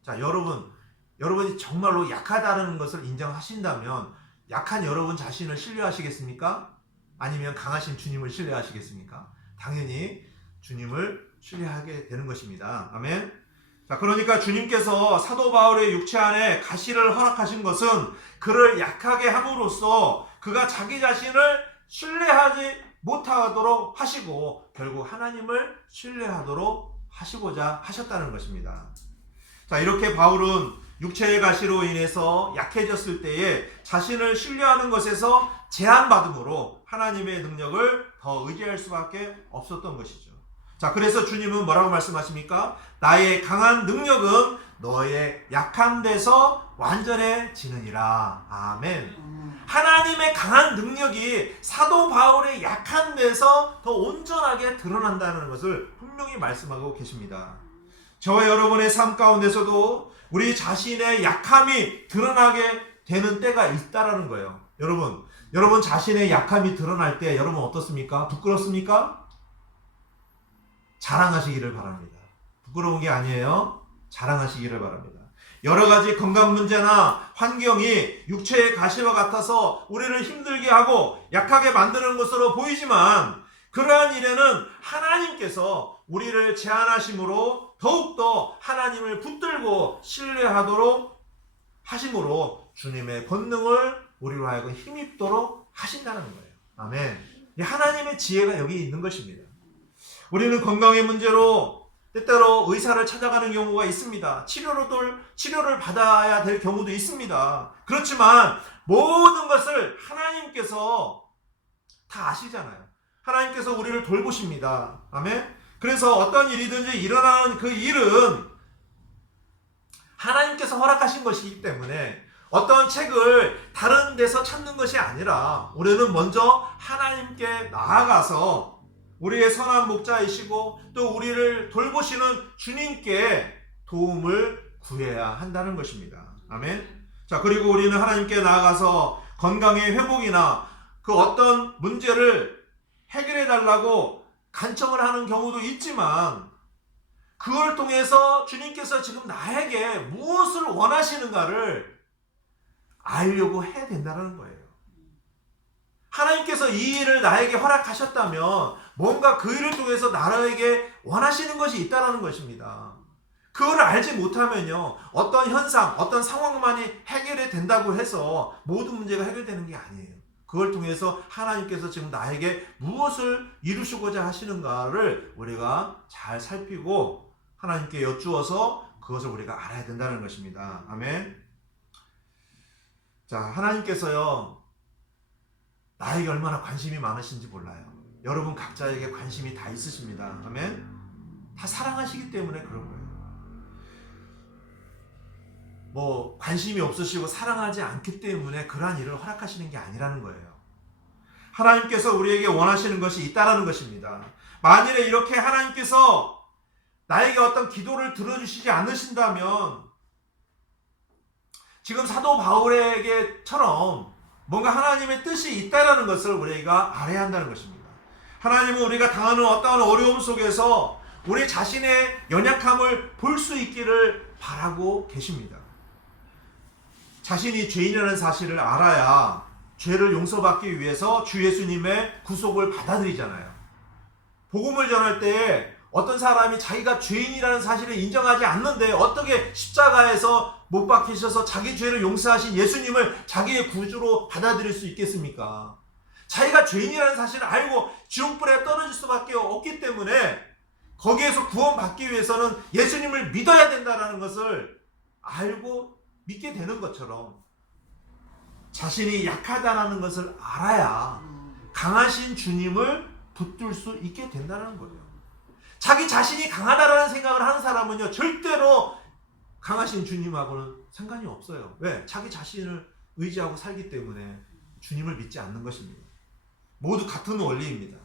자, 여러분이 정말로 약하다는 것을 인정하신다면 약한 여러분 자신을 신뢰하시겠습니까? 아니면 강하신 주님을 신뢰하시겠습니까? 당연히 주님을 신뢰하게 되는 것입니다. 아멘. 자, 그러니까 주님께서 사도 바울의 육체 안에 가시를 허락하신 것은 그를 약하게 함으로써 그가 자기 자신을 신뢰하지 못하도록 하시고 결국 하나님을 신뢰하도록 하시고자 하셨다는 것입니다. 자, 이렇게 바울은 육체의 가시로 인해서 약해졌을 때에 자신을 신뢰하는 것에서 제한받음으로 하나님의 능력을 더 의지할 수밖에 없었던 것이죠. 자, 그래서 주님은 뭐라고 말씀하십니까? 나의 강한 능력은 너의 약한 데서 완전해지느니라. 아멘. 하나님의 강한 능력이 사도 바울의 약한 데서 더 온전하게 드러난다는 것을 분명히 말씀하고 계십니다. 저와 여러분의 삶 가운데서도 우리 자신의 약함이 드러나게 되는 때가 있다라는 거예요. 여러분, 여러분 자신의 약함이 드러날 때 여러분 어떻습니까? 부끄럽습니까? 자랑하시기를 바랍니다. 부끄러운 게 아니에요. 자랑하시기를 바랍니다. 여러 가지 건강 문제나 환경이 육체의 가시와 같아서 우리를 힘들게 하고 약하게 만드는 것으로 보이지만 그러한 일에는 하나님께서 우리를 제한하심으로 더욱더 하나님을 붙들고 신뢰하도록 하심으로 주님의 권능을 우리로 하여금 힘입도록 하신다는 거예요. 아멘. 하나님의 지혜가 여기 있는 것입니다. 우리는 건강의 문제로 때때로 의사를 찾아가는 경우가 있습니다. 치료를 받아야 될 경우도 있습니다. 그렇지만 모든 것을 하나님께서 다 아시잖아요. 하나님께서 우리를 돌보십니다. 아멘. 그래서 어떤 일이든지 일어나는 그 일은 하나님께서 허락하신 것이기 때문에 어떤 책을 다른 데서 찾는 것이 아니라 우리는 먼저 하나님께 나아가서 우리의 선한 목자이시고 또 우리를 돌보시는 주님께 도움을 구해야 한다는 것입니다. 아멘. 자, 그리고 우리는 하나님께 나아가서 건강의 회복이나 그 어떤 문제를 해결해 달라고 간청을 하는 경우도 있지만 그걸 통해서 주님께서 지금 나에게 무엇을 원하시는가를 알려고 해야 된다는 거예요. 하나님께서 이 일을 나에게 허락하셨다면 뭔가 그 일을 통해서 나에게 원하시는 것이 있다는 것입니다. 그걸 알지 못하면요, 어떤 현상, 어떤 상황만이 해결이 된다고 해서 모든 문제가 해결되는 게 아니에요. 그걸 통해서 하나님께서 지금 나에게 무엇을 이루시고자 하시는가를 우리가 잘 살피고 하나님께 여쭈어서 그것을 우리가 알아야 된다는 것입니다. 아멘. 자, 하나님께서요, 나에게 얼마나 관심이 많으신지 몰라요. 여러분 각자에게 관심이 다 있으십니다. 아멘. 다 사랑하시기 때문에 그런 거예요. 뭐 관심이 없으시고 사랑하지 않기 때문에 그러한 일을 허락하시는 게 아니라는 거예요. 하나님께서 우리에게 원하시는 것이 있다라는 것입니다. 만일에 이렇게 하나님께서 나에게 어떤 기도를 들어주시지 않으신다면 지금 사도 바울에게처럼 뭔가 하나님의 뜻이 있다라는 것을 우리가 알아야 한다는 것입니다. 하나님은 우리가 당하는 어떠한 어려움 속에서 우리 자신의 연약함을 볼 수 있기를 바라고 계십니다. 자신이 죄인이라는 사실을 알아야 죄를 용서받기 위해서 주 예수님의 구속을 받아들이잖아요. 복음을 전할 때 어떤 사람이 자기가 죄인이라는 사실을 인정하지 않는데 어떻게 십자가에서 못 박히셔서 자기 죄를 용서하신 예수님을 자기의 구주로 받아들일 수 있겠습니까? 자기가 죄인이라는 사실을 알고 지옥불에 떨어질 수밖에 없기 때문에 거기에서 구원받기 위해서는 예수님을 믿어야 된다는 것을 알고 믿게 되는 것처럼 자신이 약하다는 것을 알아야 강하신 주님을 붙들 수 있게 된다는 거예요. 자기 자신이 강하다라는 생각을 하는 사람은요, 절대로 강하신 주님하고는 상관이 없어요. 왜? 자기 자신을 의지하고 살기 때문에 주님을 믿지 않는 것입니다. 모두 같은 원리입니다.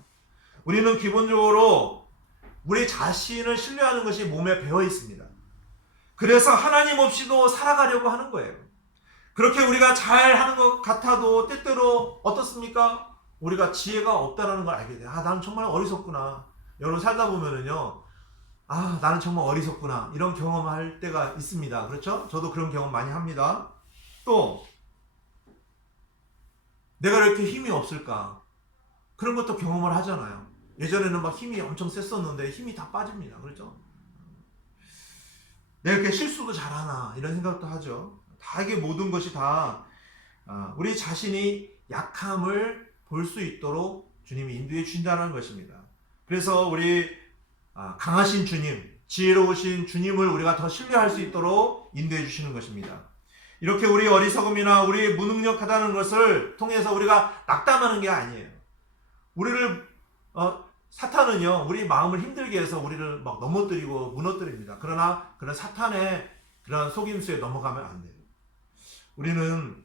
우리는 기본적으로 우리 자신을 신뢰하는 것이 몸에 배어 있습니다. 그래서 하나님 없이도 살아가려고 하는 거예요. 그렇게 우리가 잘하는 것 같아도 때때로 어떻습니까? 우리가 지혜가 없다는 걸 알게 돼요. 나는 정말 어리석구나. 여러분 살다 보면은요, 나는 정말 어리석구나, 이런 경험할 때가 있습니다. 그렇죠? 저도 그런 경험 많이 합니다. 또 내가 이렇게 힘이 없을까, 그런 것도 경험을 하잖아요. 예전에는 막 힘이 엄청 셌었는데 힘이 다 빠집니다. 그렇죠? 내가 이렇게 실수도 잘하나, 이런 생각도 하죠. 다 이게 모든 것이 다 우리 자신이 약함을 볼 수 있도록 주님이 인도해 주신다는 것입니다. 그래서 우리 강하신 주님, 지혜로우신 주님을 우리가 더 신뢰할 수 있도록 인도해 주시는 것입니다. 이렇게 우리 어리석음이나 우리 무능력하다는 것을 통해서 우리가 낙담하는 게 아니에요. 우리를 사탄은요, 우리 마음을 힘들게 해서 우리를 막 넘어뜨리고 무너뜨립니다. 그러나 그런 사탄의 그런 속임수에 넘어가면 안 돼요. 우리는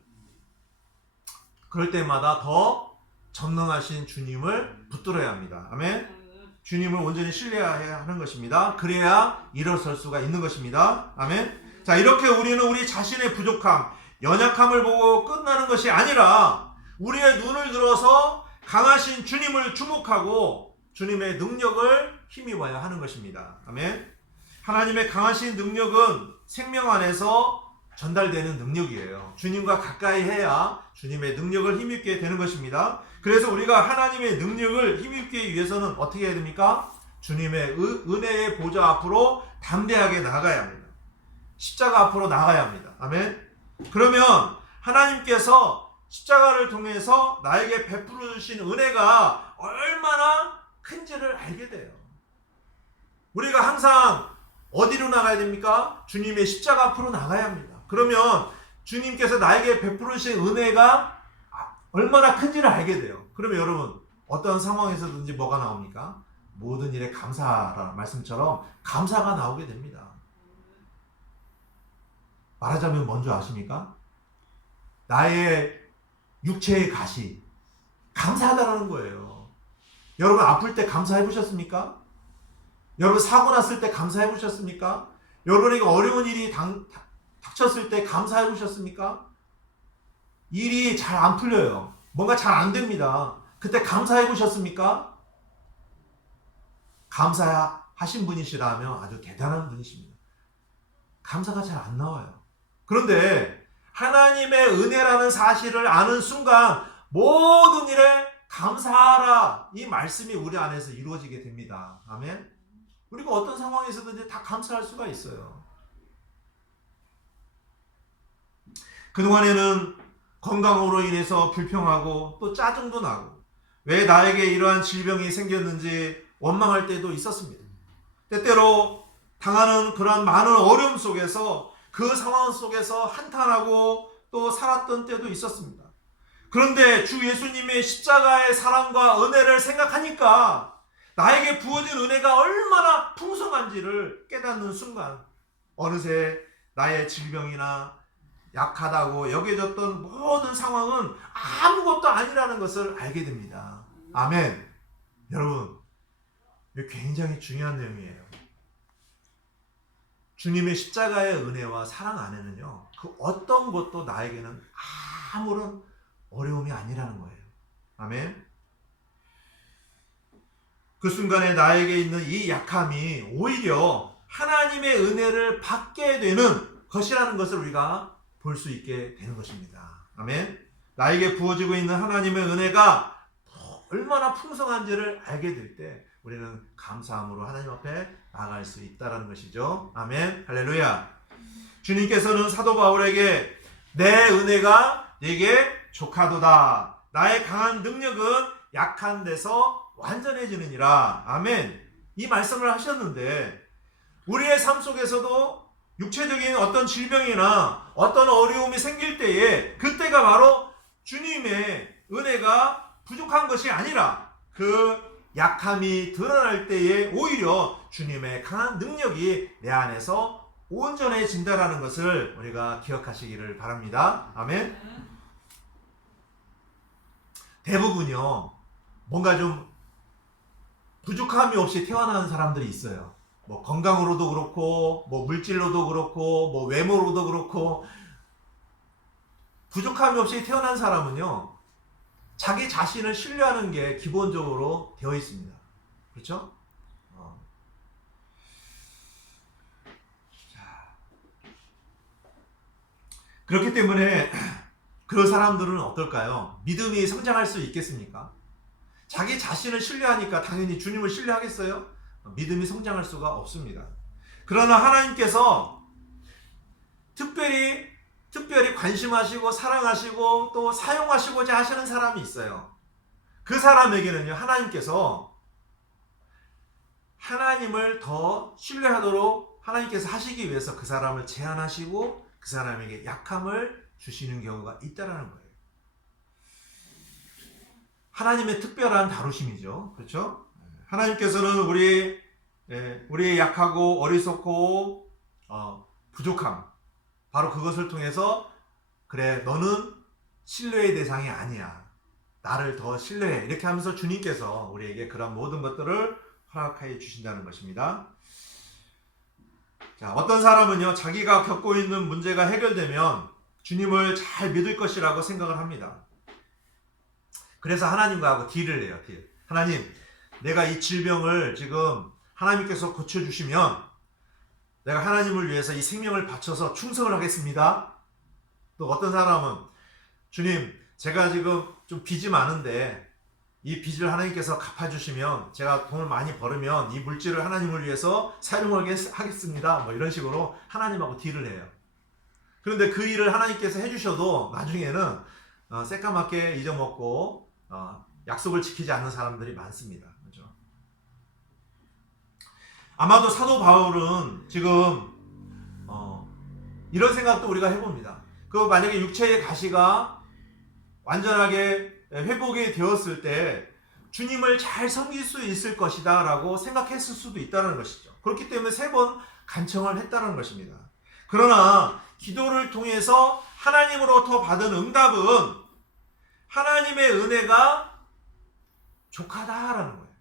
그럴 때마다 더 전능하신 주님을 붙들어야 합니다. 아멘. 주님을 온전히 신뢰해야 하는 것입니다. 그래야 일어설 수가 있는 것입니다. 아멘. 자, 이렇게 우리는 우리 자신의 부족함, 연약함을 보고 끝나는 것이 아니라 우리의 눈을 들어서 강하신 주님을 주목하고 주님의 능력을 힘입어야 하는 것입니다. 아멘. 하나님의 강하신 능력은 생명 안에서 전달되는 능력이에요. 주님과 가까이 해야 주님의 능력을 힘입게 되는 것입니다. 그래서 우리가 하나님의 능력을 힘입기 위해서는 어떻게 해야 됩니까? 주님의 은혜의 보좌 앞으로 담대하게 나가야 합니다. 십자가 앞으로 나가야 합니다. 아멘. 그러면 하나님께서 십자가를 통해서 나에게 베풀어 주신 은혜가 얼마나 큰지를 알게 돼요. 우리가 항상 어디로 나가야 됩니까? 주님의 십자가 앞으로 나가야 합니다. 그러면 주님께서 나에게 베풀어 주신 은혜가 얼마나 큰지를 알게 돼요. 그러면 여러분 어떤 상황에서든지 뭐가 나옵니까? 모든 일에 감사라는 말씀처럼 감사가 나오게 됩니다. 말하자면 뭔지 아십니까? 나의 육체의 가시 감사하다는 거예요. 여러분 아플 때 감사해 보셨습니까? 여러분 사고 났을 때 감사해 보셨습니까? 여러분에게 어려운 일이 닥쳤을 때 감사해 보셨습니까? 일이 잘 안 풀려요. 뭔가 잘 안 됩니다. 그때 감사해 보셨습니까? 감사하신 분이시라면 아주 대단한 분이십니다. 감사가 잘 안 나와요. 그런데 하나님의 은혜라는 사실을 아는 순간 모든 일에 감사하라 이 말씀이 우리 안에서 이루어지게 됩니다. 아멘. 우리가 어떤 상황에서든지 다 감사할 수가 있어요. 그동안에는 건강으로 인해서 불평하고 또 짜증도 나고 왜 나에게 이러한 질병이 생겼는지 원망할 때도 있었습니다. 때때로 당하는 그러한 많은 어려움 속에서 그 상황 속에서 한탄하고 또 살았던 때도 있었습니다. 그런데 주 예수님의 십자가의 사랑과 은혜를 생각하니까 나에게 부어진 은혜가 얼마나 풍성한지를 깨닫는 순간 어느새 나의 질병이나 약하다고 여겨졌던 모든 상황은 아무것도 아니라는 것을 알게 됩니다. 아멘. 여러분, 이거 굉장히 중요한 내용이에요. 주님의 십자가의 은혜와 사랑 안에는요, 그 어떤 것도 나에게는 아무런 어려움이 아니라는 거예요. 아멘. 그 순간에 나에게 있는 이 약함이 오히려 하나님의 은혜를 받게 되는 것이라는 것을 우리가 볼 수 있게 되는 것입니다. 아멘. 나에게 부어지고 있는 하나님의 은혜가 얼마나 풍성한지를 알게 될 때 우리는 감사함으로 하나님 앞에 나아갈 수 있다는 것이죠. 아멘. 할렐루야. 주님께서는 사도 바울에게 내 은혜가 네게 족하도다. 나의 강한 능력은 약한 데서 완전해지느니라. 아멘. 이 말씀을 하셨는데 우리의 삶 속에서도 육체적인 어떤 질병이나 어떤 어려움이 생길 때에 그때가 바로 주님의 은혜가 부족한 것이 아니라 그 약함이 드러날 때에 오히려 주님의 강한 능력이 내 안에서 온전해진다라는 것을 우리가 기억하시기를 바랍니다. 아멘. 대부분요 뭔가 좀 부족함이 없이 태어나는 사람들이 있어요. 뭐 건강으로도 그렇고 뭐 물질로도 그렇고 뭐 외모로도 그렇고 부족함이 없이 태어난 사람은요 자기 자신을 신뢰하는 게 기본적으로 되어 있습니다. 그렇죠? 그렇기 때문에 그 사람들은 어떨까요? 믿음이 성장할 수 있겠습니까? 자기 자신을 신뢰하니까 당연히 주님을 신뢰하겠어요? 믿음이 성장할 수가 없습니다. 그러나 하나님께서 특별히 관심하시고 사랑하시고 또 사용하시고자 하시는 사람이 있어요. 그 사람에게는요 하나님께서 하나님을 더 신뢰하도록 하나님께서 하시기 위해서 그 사람을 제한하시고 그 사람에게 약함을 주시는 경우가 있다라는 거예요. 하나님의 특별한 다루심이죠. 그렇죠? 하나님께서는 우리의 약하고 어리석고 부족함 바로 그것을 통해서 그래 너는 신뢰의 대상이 아니야. 나를 더 신뢰해. 이렇게 하면서 주님께서 우리에게 그런 모든 것들을 허락해 주신다는 것입니다. 자, 어떤 사람은요 자기가 겪고 있는 문제가 해결되면 주님을 잘 믿을 것이라고 생각을 합니다. 그래서 하나님과 딜을 해요. 딜. 하나님, 내가 이 질병을 지금 하나님께서 고쳐주시면 내가 하나님을 위해서 이 생명을 바쳐서 충성을 하겠습니다. 또 어떤 사람은 주님, 제가 지금 좀 빚이 많은데 이 빚을 하나님께서 갚아주시면 제가 돈을 많이 벌으면 이 물질을 하나님을 위해서 사용하겠습니다. 뭐 이런 식으로 하나님하고 딜을 해요. 그런데 그 일을 하나님께서 해주셔도 나중에는 새까맣게 잊어먹고 약속을 지키지 않는 사람들이 많습니다. 그렇죠? 아마도 사도 바울은 지금 이런 생각도 우리가 해봅니다. 그 만약에 육체의 가시가 완전하게 회복이 되었을 때 주님을 잘 섬길 수 있을 것이다 라고 생각했을 수도 있다는 것이죠. 그렇기 때문에 3번 간청을 했다는 것입니다. 그러나 기도를 통해서 하나님으로부터 받은 응답은 하나님의 은혜가 족하다라는 거예요.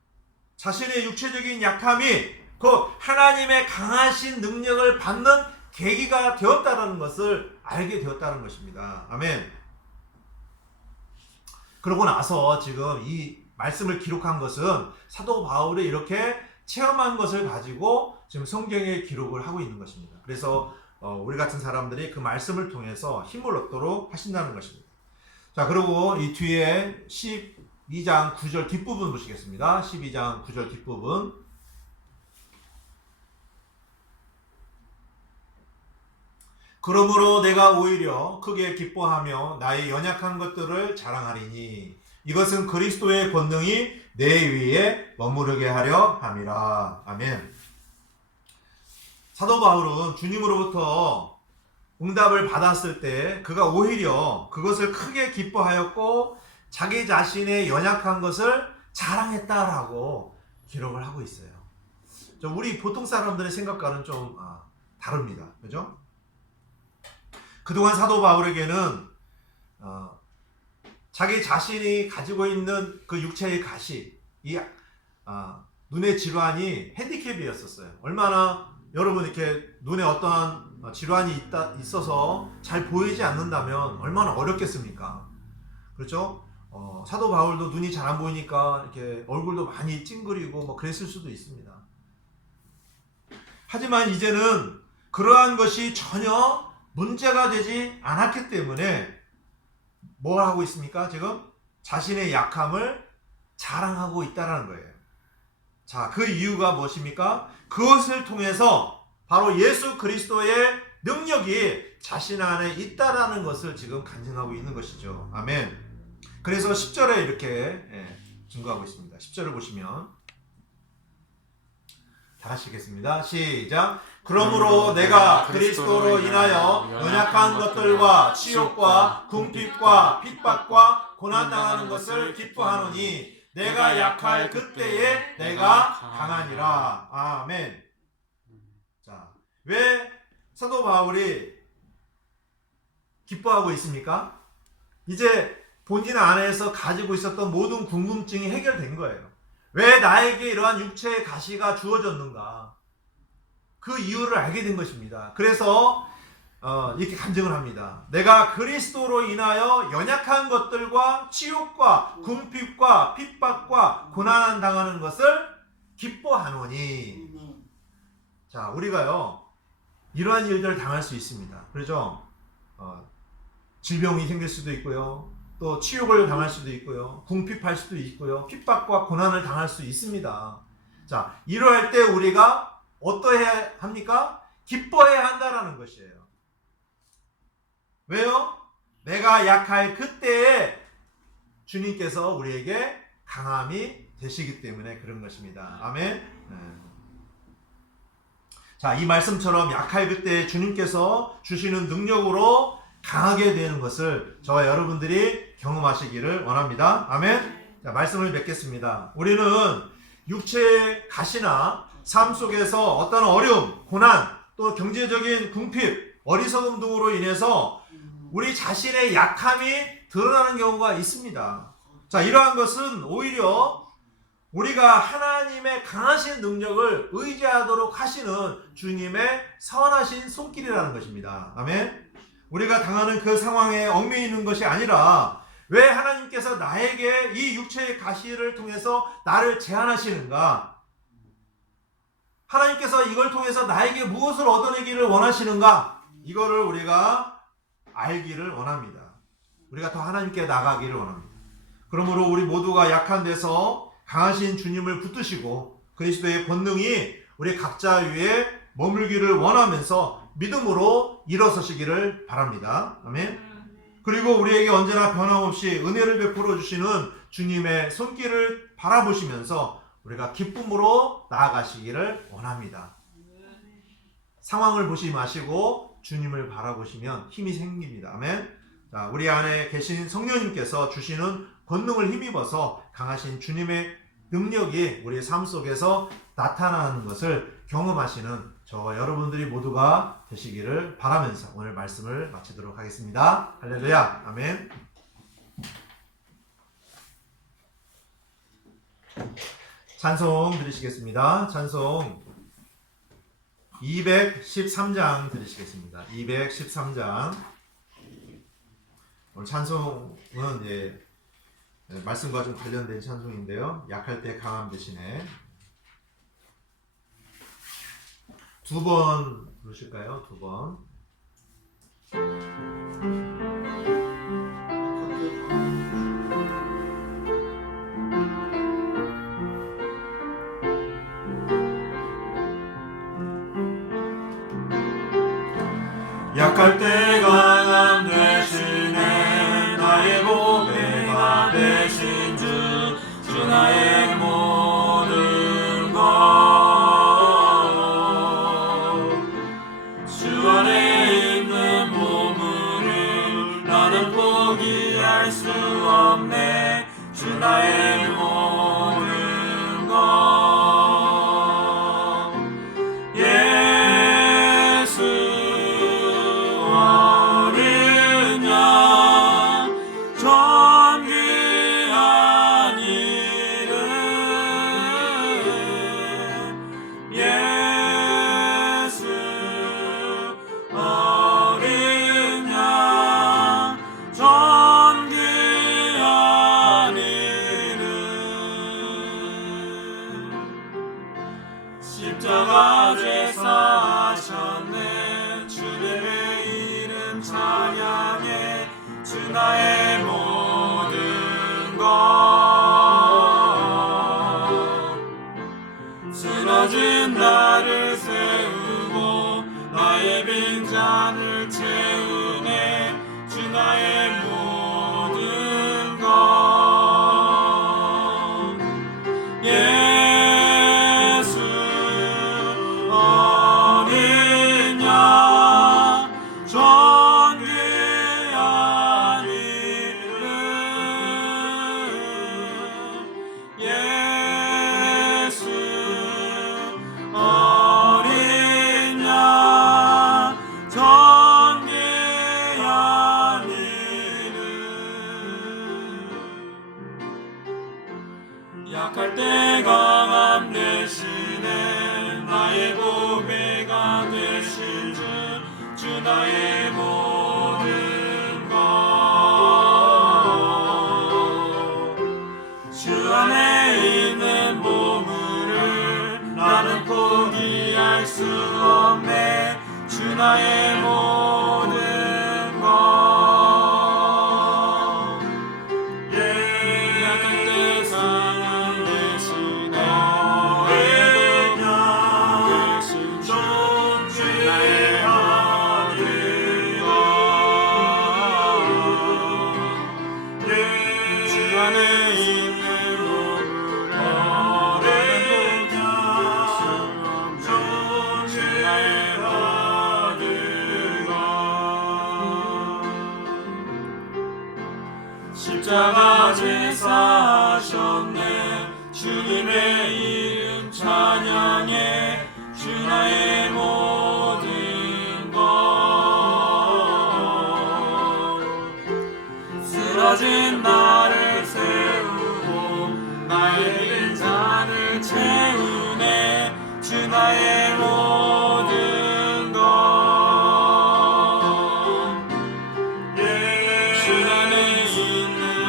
자신의 육체적인 약함이 곧 하나님의 강하신 능력을 받는 계기가 되었다는 것을 알게 되었다는 것입니다. 아멘. 그러고 나서 지금 이 말씀을 기록한 것은 사도 바울이 이렇게 체험한 것을 가지고 지금 성경에 기록을 하고 있는 것입니다. 그래서 우리 같은 사람들이 그 말씀을 통해서 힘을 얻도록 하신다는 것입니다. 자, 그리고 이 뒤에 12장 9절 뒷부분 보시겠습니다. 12장 9절 뒷부분. 그러므로 내가 오히려 크게 기뻐하며 나의 연약한 것들을 자랑하리니 이것은 그리스도의 권능이 내 위에 머무르게 하려 함이라. 아멘. 사도 바울은 주님으로부터 응답을 받았을 때 그가 오히려 그것을 크게 기뻐하였고 자기 자신의 연약한 것을 자랑했다라고 기록을 하고 있어요. 우리 보통 사람들의 생각과는 좀 다릅니다. 그죠? 그동안 사도 바울에게는 자기 자신이 가지고 있는 그 육체의 가시, 이 눈의 질환이 핸디캡이었었어요. 얼마나 여러분 이렇게 눈에 어떠한 질환이 있어서 잘 보이지 않는다면 얼마나 어렵겠습니까? 그렇죠? 사도 바울도 눈이 잘 안 보이니까 이렇게 얼굴도 많이 찡그리고 뭐 그랬을 수도 있습니다. 하지만 이제는 그러한 것이 전혀 문제가 되지 않았기 때문에 뭘 하고 있습니까? 지금 자신의 약함을 자랑하고 있다는 거예요. 자, 그 이유가 무엇입니까? 그것을 통해서 바로 예수 그리스도의 능력이 자신 안에 있다라는 것을 지금 간증하고 있는 것이죠. 아멘. 그래서 10절에 이렇게 증거하고 있습니다. 10절을 보시면 다 같이 읽겠습니다. 시작. 그러므로 내가 그리스도로 인하여 연약한 것들과 치욕과 궁핍과 핍박과 고난당하는 것을 기뻐하노니 내가 약할 그때에 내가 강하니라. 아멘. 자, 왜 사도 바울이 기뻐하고 있습니까? 이제 본인 안에서 가지고 있었던 모든 궁금증이 해결된 거예요. 왜 나에게 이러한 육체의 가시가 주어졌는가? 그 이유를 알게 된 것입니다. 그래서 이렇게 간증을 합니다. 내가 그리스도로 인하여 연약한 것들과 치욕과 궁핍과 핍박과 고난 당하는 것을 기뻐하노니. 자, 우리가요 이러한 일들을 당할 수 있습니다. 그렇죠? 질병이 생길 수도 있고요. 또 치욕을 당할 수도 있고요. 궁핍할 수도 있고요. 핍박과 고난을 당할 수 있습니다. 자, 이러할 때 우리가 어떠해야 합니까? 기뻐해야 한다라는 것이에요. 왜요? 내가 약할 그때에 주님께서 우리에게 강함이 되시기 때문에 그런 것입니다. 아멘. 자, 이 말씀처럼 약할 그때에 주님께서 주시는 능력으로 강하게 되는 것을 저와 여러분들이 경험하시기를 원합니다. 아멘. 자, 말씀을 맺겠습니다. 우리는 육체의 가시나 삶 속에서 어떤 어려움, 고난, 또 경제적인 궁핍, 어리석음 등으로 인해서 우리 자신의 약함이 드러나는 경우가 있습니다. 자, 이러한 것은 오히려 우리가 하나님의 강하신 능력을 의지하도록 하시는 주님의 선하신 손길이라는 것입니다. 아멘. 우리가 당하는 그 상황에 얽매이는 것이 아니라 왜 하나님께서 나에게 이 육체의 가시를 통해서 나를 제한하시는가? 하나님께서 이걸 통해서 나에게 무엇을 얻어내기를 원하시는가? 이거를 우리가 알기를 원합니다. 우리가 더 하나님께 나가기를 원합니다. 그러므로 우리 모두가 약한 데서 강하신 주님을 붙드시고 그리스도의 권능이 우리 각자 위에 머물기를 원하면서 믿음으로 일어서시기를 바랍니다. 아멘. 그리고 우리에게 언제나 변함없이 은혜를 베풀어 주시는 주님의 손길을 바라보시면서 우리가 기쁨으로 나아가시기를 원합니다. 상황을 보시 마시고 주님을 바라보시면 힘이 생깁니다. 아멘. 자, 우리 안에 계신 성령님께서 주시는 권능을 힘입어서 강하신 주님의 능력이 우리의 삶 속에서 나타나는 것을 경험하시는 저와 여러분들이 모두가 되시기를 바라면서 오늘 말씀을 마치도록 하겠습니다. 할렐루야. 아멘. 찬송 드리시겠습니다. 찬송 213장 드리시겠습니다. 213장. 오늘 찬송은 말씀과 좀 관련된 찬송인데요. 약할 때 강함 대신에 두 번 부르실까요? 두 번. 약할 때 강함 대신에 나의 보배가 되신 주 나의 모든 것 주 안에 있는 보물을 나는 포기할 수 없네 주 나의 모든 것 예수 어린 양 존귀한 이름 예수 어린 양 존귀한 이름 십자가 제사 하셨네 주님의 이름 찬양해 주 나의 모든 것 쓰러진 나를 세우고 나의 빈잔을 채우네 주 나의 모든 것 예수 어린 양 존귀한 이름 예수 어린 양 존귀한 이름 약할 때 강함 대신에 나의 보배가 되신 주 나의 모든 것주 안에 있는 보물을 나는 포기할 수 없네 주 나의 모든 것 약할 때 강함 대신에 어린 양 존귀한 이름 주 안에 있는 보물을 어린 양 존귀한 이름 십자가 제사 하셨네 주님의 이름 찬양해 주 나의 모든 것 쓰러진 나를 세우고 나의 빈잔을 채우네 주 나의 모든 것 주 안에 있는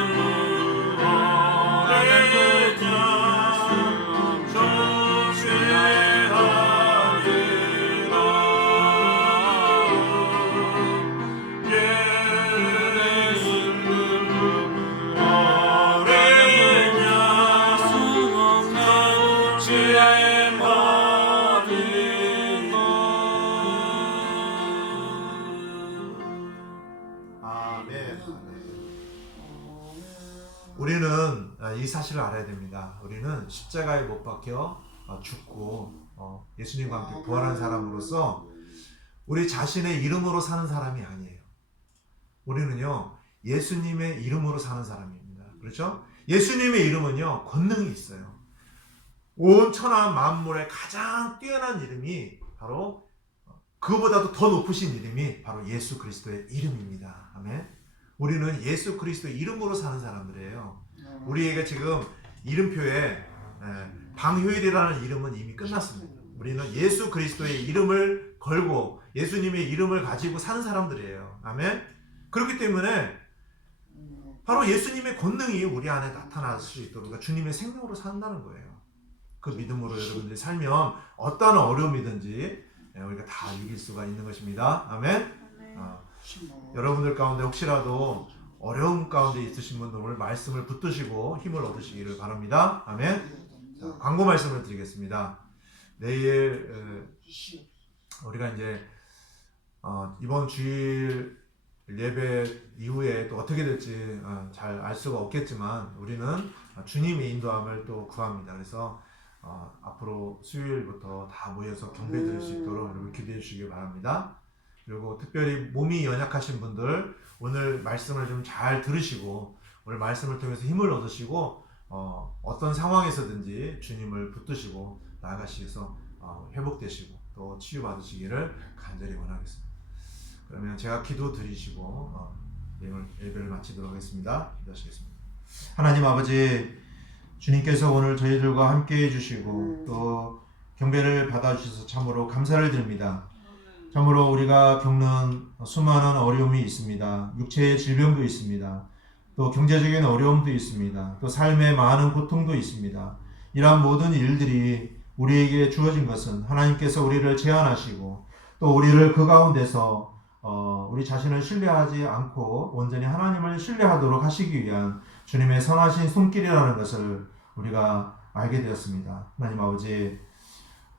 이 사실을 알아야 됩니다. 우리는 십자가에 못 박혀 죽고 예수님과 함께 부활한 사람으로서 우리 자신의 이름으로 사는 사람이 아니에요. 우리는요, 예수님의 이름으로 사는 사람입니다. 그렇죠? 예수님의 이름은요, 권능이 있어요. 온 천하 만물의 가장 뛰어난 이름이 바로 그보다도 더 높으신 이름이 바로 예수 그리스도의 이름입니다. 아멘. 우리는 예수 그리스도의 이름으로 사는 사람들이에요. 우리에게 지금 이름표에 방효일이라는 이름은 이미 끝났습니다. 우리는 예수 그리스도의 이름을 걸고 예수님의 이름을 가지고 사는 사람들이에요. 아멘. 그렇기 때문에 바로 예수님의 권능이 우리 안에 나타날 수 있도록 그러니까 주님의 생명으로 산다는 거예요. 그 믿음으로 여러분들이 살면 어떠한 어려움이든지 우리가 다 이길 수가 있는 것입니다. 아멘. 여러분들 가운데 혹시라도 어려움 가운데 있으신 분들 오늘 말씀을 붙드시고 힘을 얻으시기를 바랍니다. 아멘. 자, 광고 말씀을 드리겠습니다. 내일 우리가 이제 이번 주일 예배 이후에 또 어떻게 될지 잘 알 수가 없겠지만 우리는 주님의 인도함을 또 구합니다. 그래서 앞으로 수요일부터 다 모여서 경배 드릴 수 있도록 여러분 기도해 주시기 바랍니다. 그리고 특별히 몸이 연약하신 분들 오늘 말씀을 좀 잘 들으시고 오늘 말씀을 통해서 힘을 얻으시고 어떤 상황에서든지 주님을 붙드시고 나아가시면서 회복되시고 또 치유받으시기를 간절히 원하겠습니다. 그러면 제가 기도 드리시고 예배를 마치도록 하겠습니다. 기도하시겠습니다. 하나님 아버지, 주님께서 오늘 저희들과 함께 해주시고 또 경배를 받아주셔서 참으로 감사를 드립니다. 참으로 우리가 겪는 수많은 어려움이 있습니다. 육체의 질병도 있습니다. 또 경제적인 어려움도 있습니다. 또 삶의 많은 고통도 있습니다. 이러한 모든 일들이 우리에게 주어진 것은 하나님께서 우리를 제한하시고 또 우리를 그 가운데서 우리 자신을 신뢰하지 않고 온전히 하나님을 신뢰하도록 하시기 위한 주님의 선하신 손길이라는 것을 우리가 알게 되었습니다. 하나님 아버지,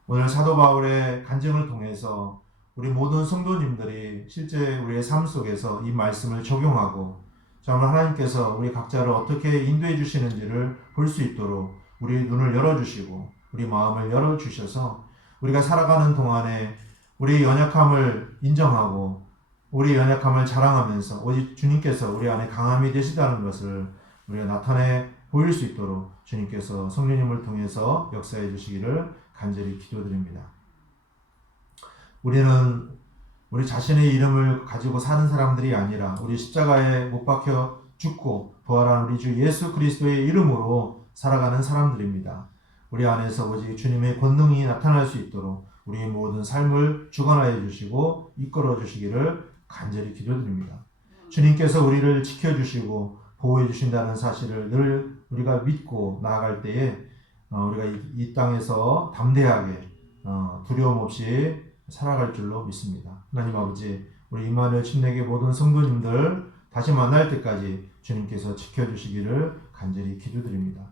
오늘 사도 바울의 간증을 통해서 우리 모든 성도님들이 실제 우리의 삶 속에서 이 말씀을 적용하고 정말 하나님께서 우리 각자를 어떻게 인도해 주시는지를 볼 수 있도록 우리 눈을 열어주시고 우리 마음을 열어주셔서 우리가 살아가는 동안에 우리의 연약함을 인정하고 우리의 연약함을 자랑하면서 오직 주님께서 우리 안에 강함이 되시다는 것을 우리가 나타내 보일 수 있도록 주님께서 성령님을 통해서 역사해 주시기를 간절히 기도드립니다. 우리는 우리 자신의 이름을 가지고 사는 사람들이 아니라 우리 십자가에 못 박혀 죽고 부활한 우리 주 예수 그리스도의 이름으로 살아가는 사람들입니다. 우리 안에서 오직 주님의 권능이 나타날 수 있도록 우리의 모든 삶을 주관하여 주시고 이끌어 주시기를 간절히 기도드립니다. 주님께서 우리를 지켜주시고 보호해 주신다는 사실을 늘 우리가 믿고 나아갈 때에 우리가 이 땅에서 담대하게 두려움 없이 살아갈 줄로 믿습니다. 하나님 아버지, 우리 임마누엘 침례교 모든 성도님들 다시 만날 때까지 주님께서 지켜주시기를 간절히 기도드립니다.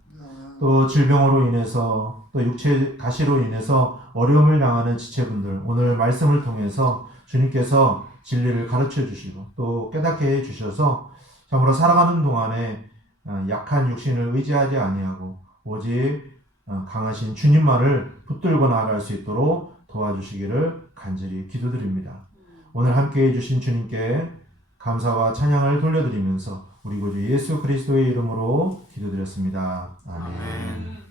또 질병으로 인해서 또 육체 가시로 인해서 어려움을 당하는 지체분들 오늘 말씀을 통해서 주님께서 진리를 가르쳐 주시고 또 깨닫게 해 주셔서 참으로 살아가는 동안에 약한 육신을 의지하지 아니하고 오직 강하신 주님만을 붙들고 나아갈 수 있도록 도와주시기를 간절히 기도드립니다. 오늘 함께해 주신 주님께 감사와 찬양을 돌려드리면서 우리 구주 예수 그리스도의 이름으로 기도드렸습니다. 아멘.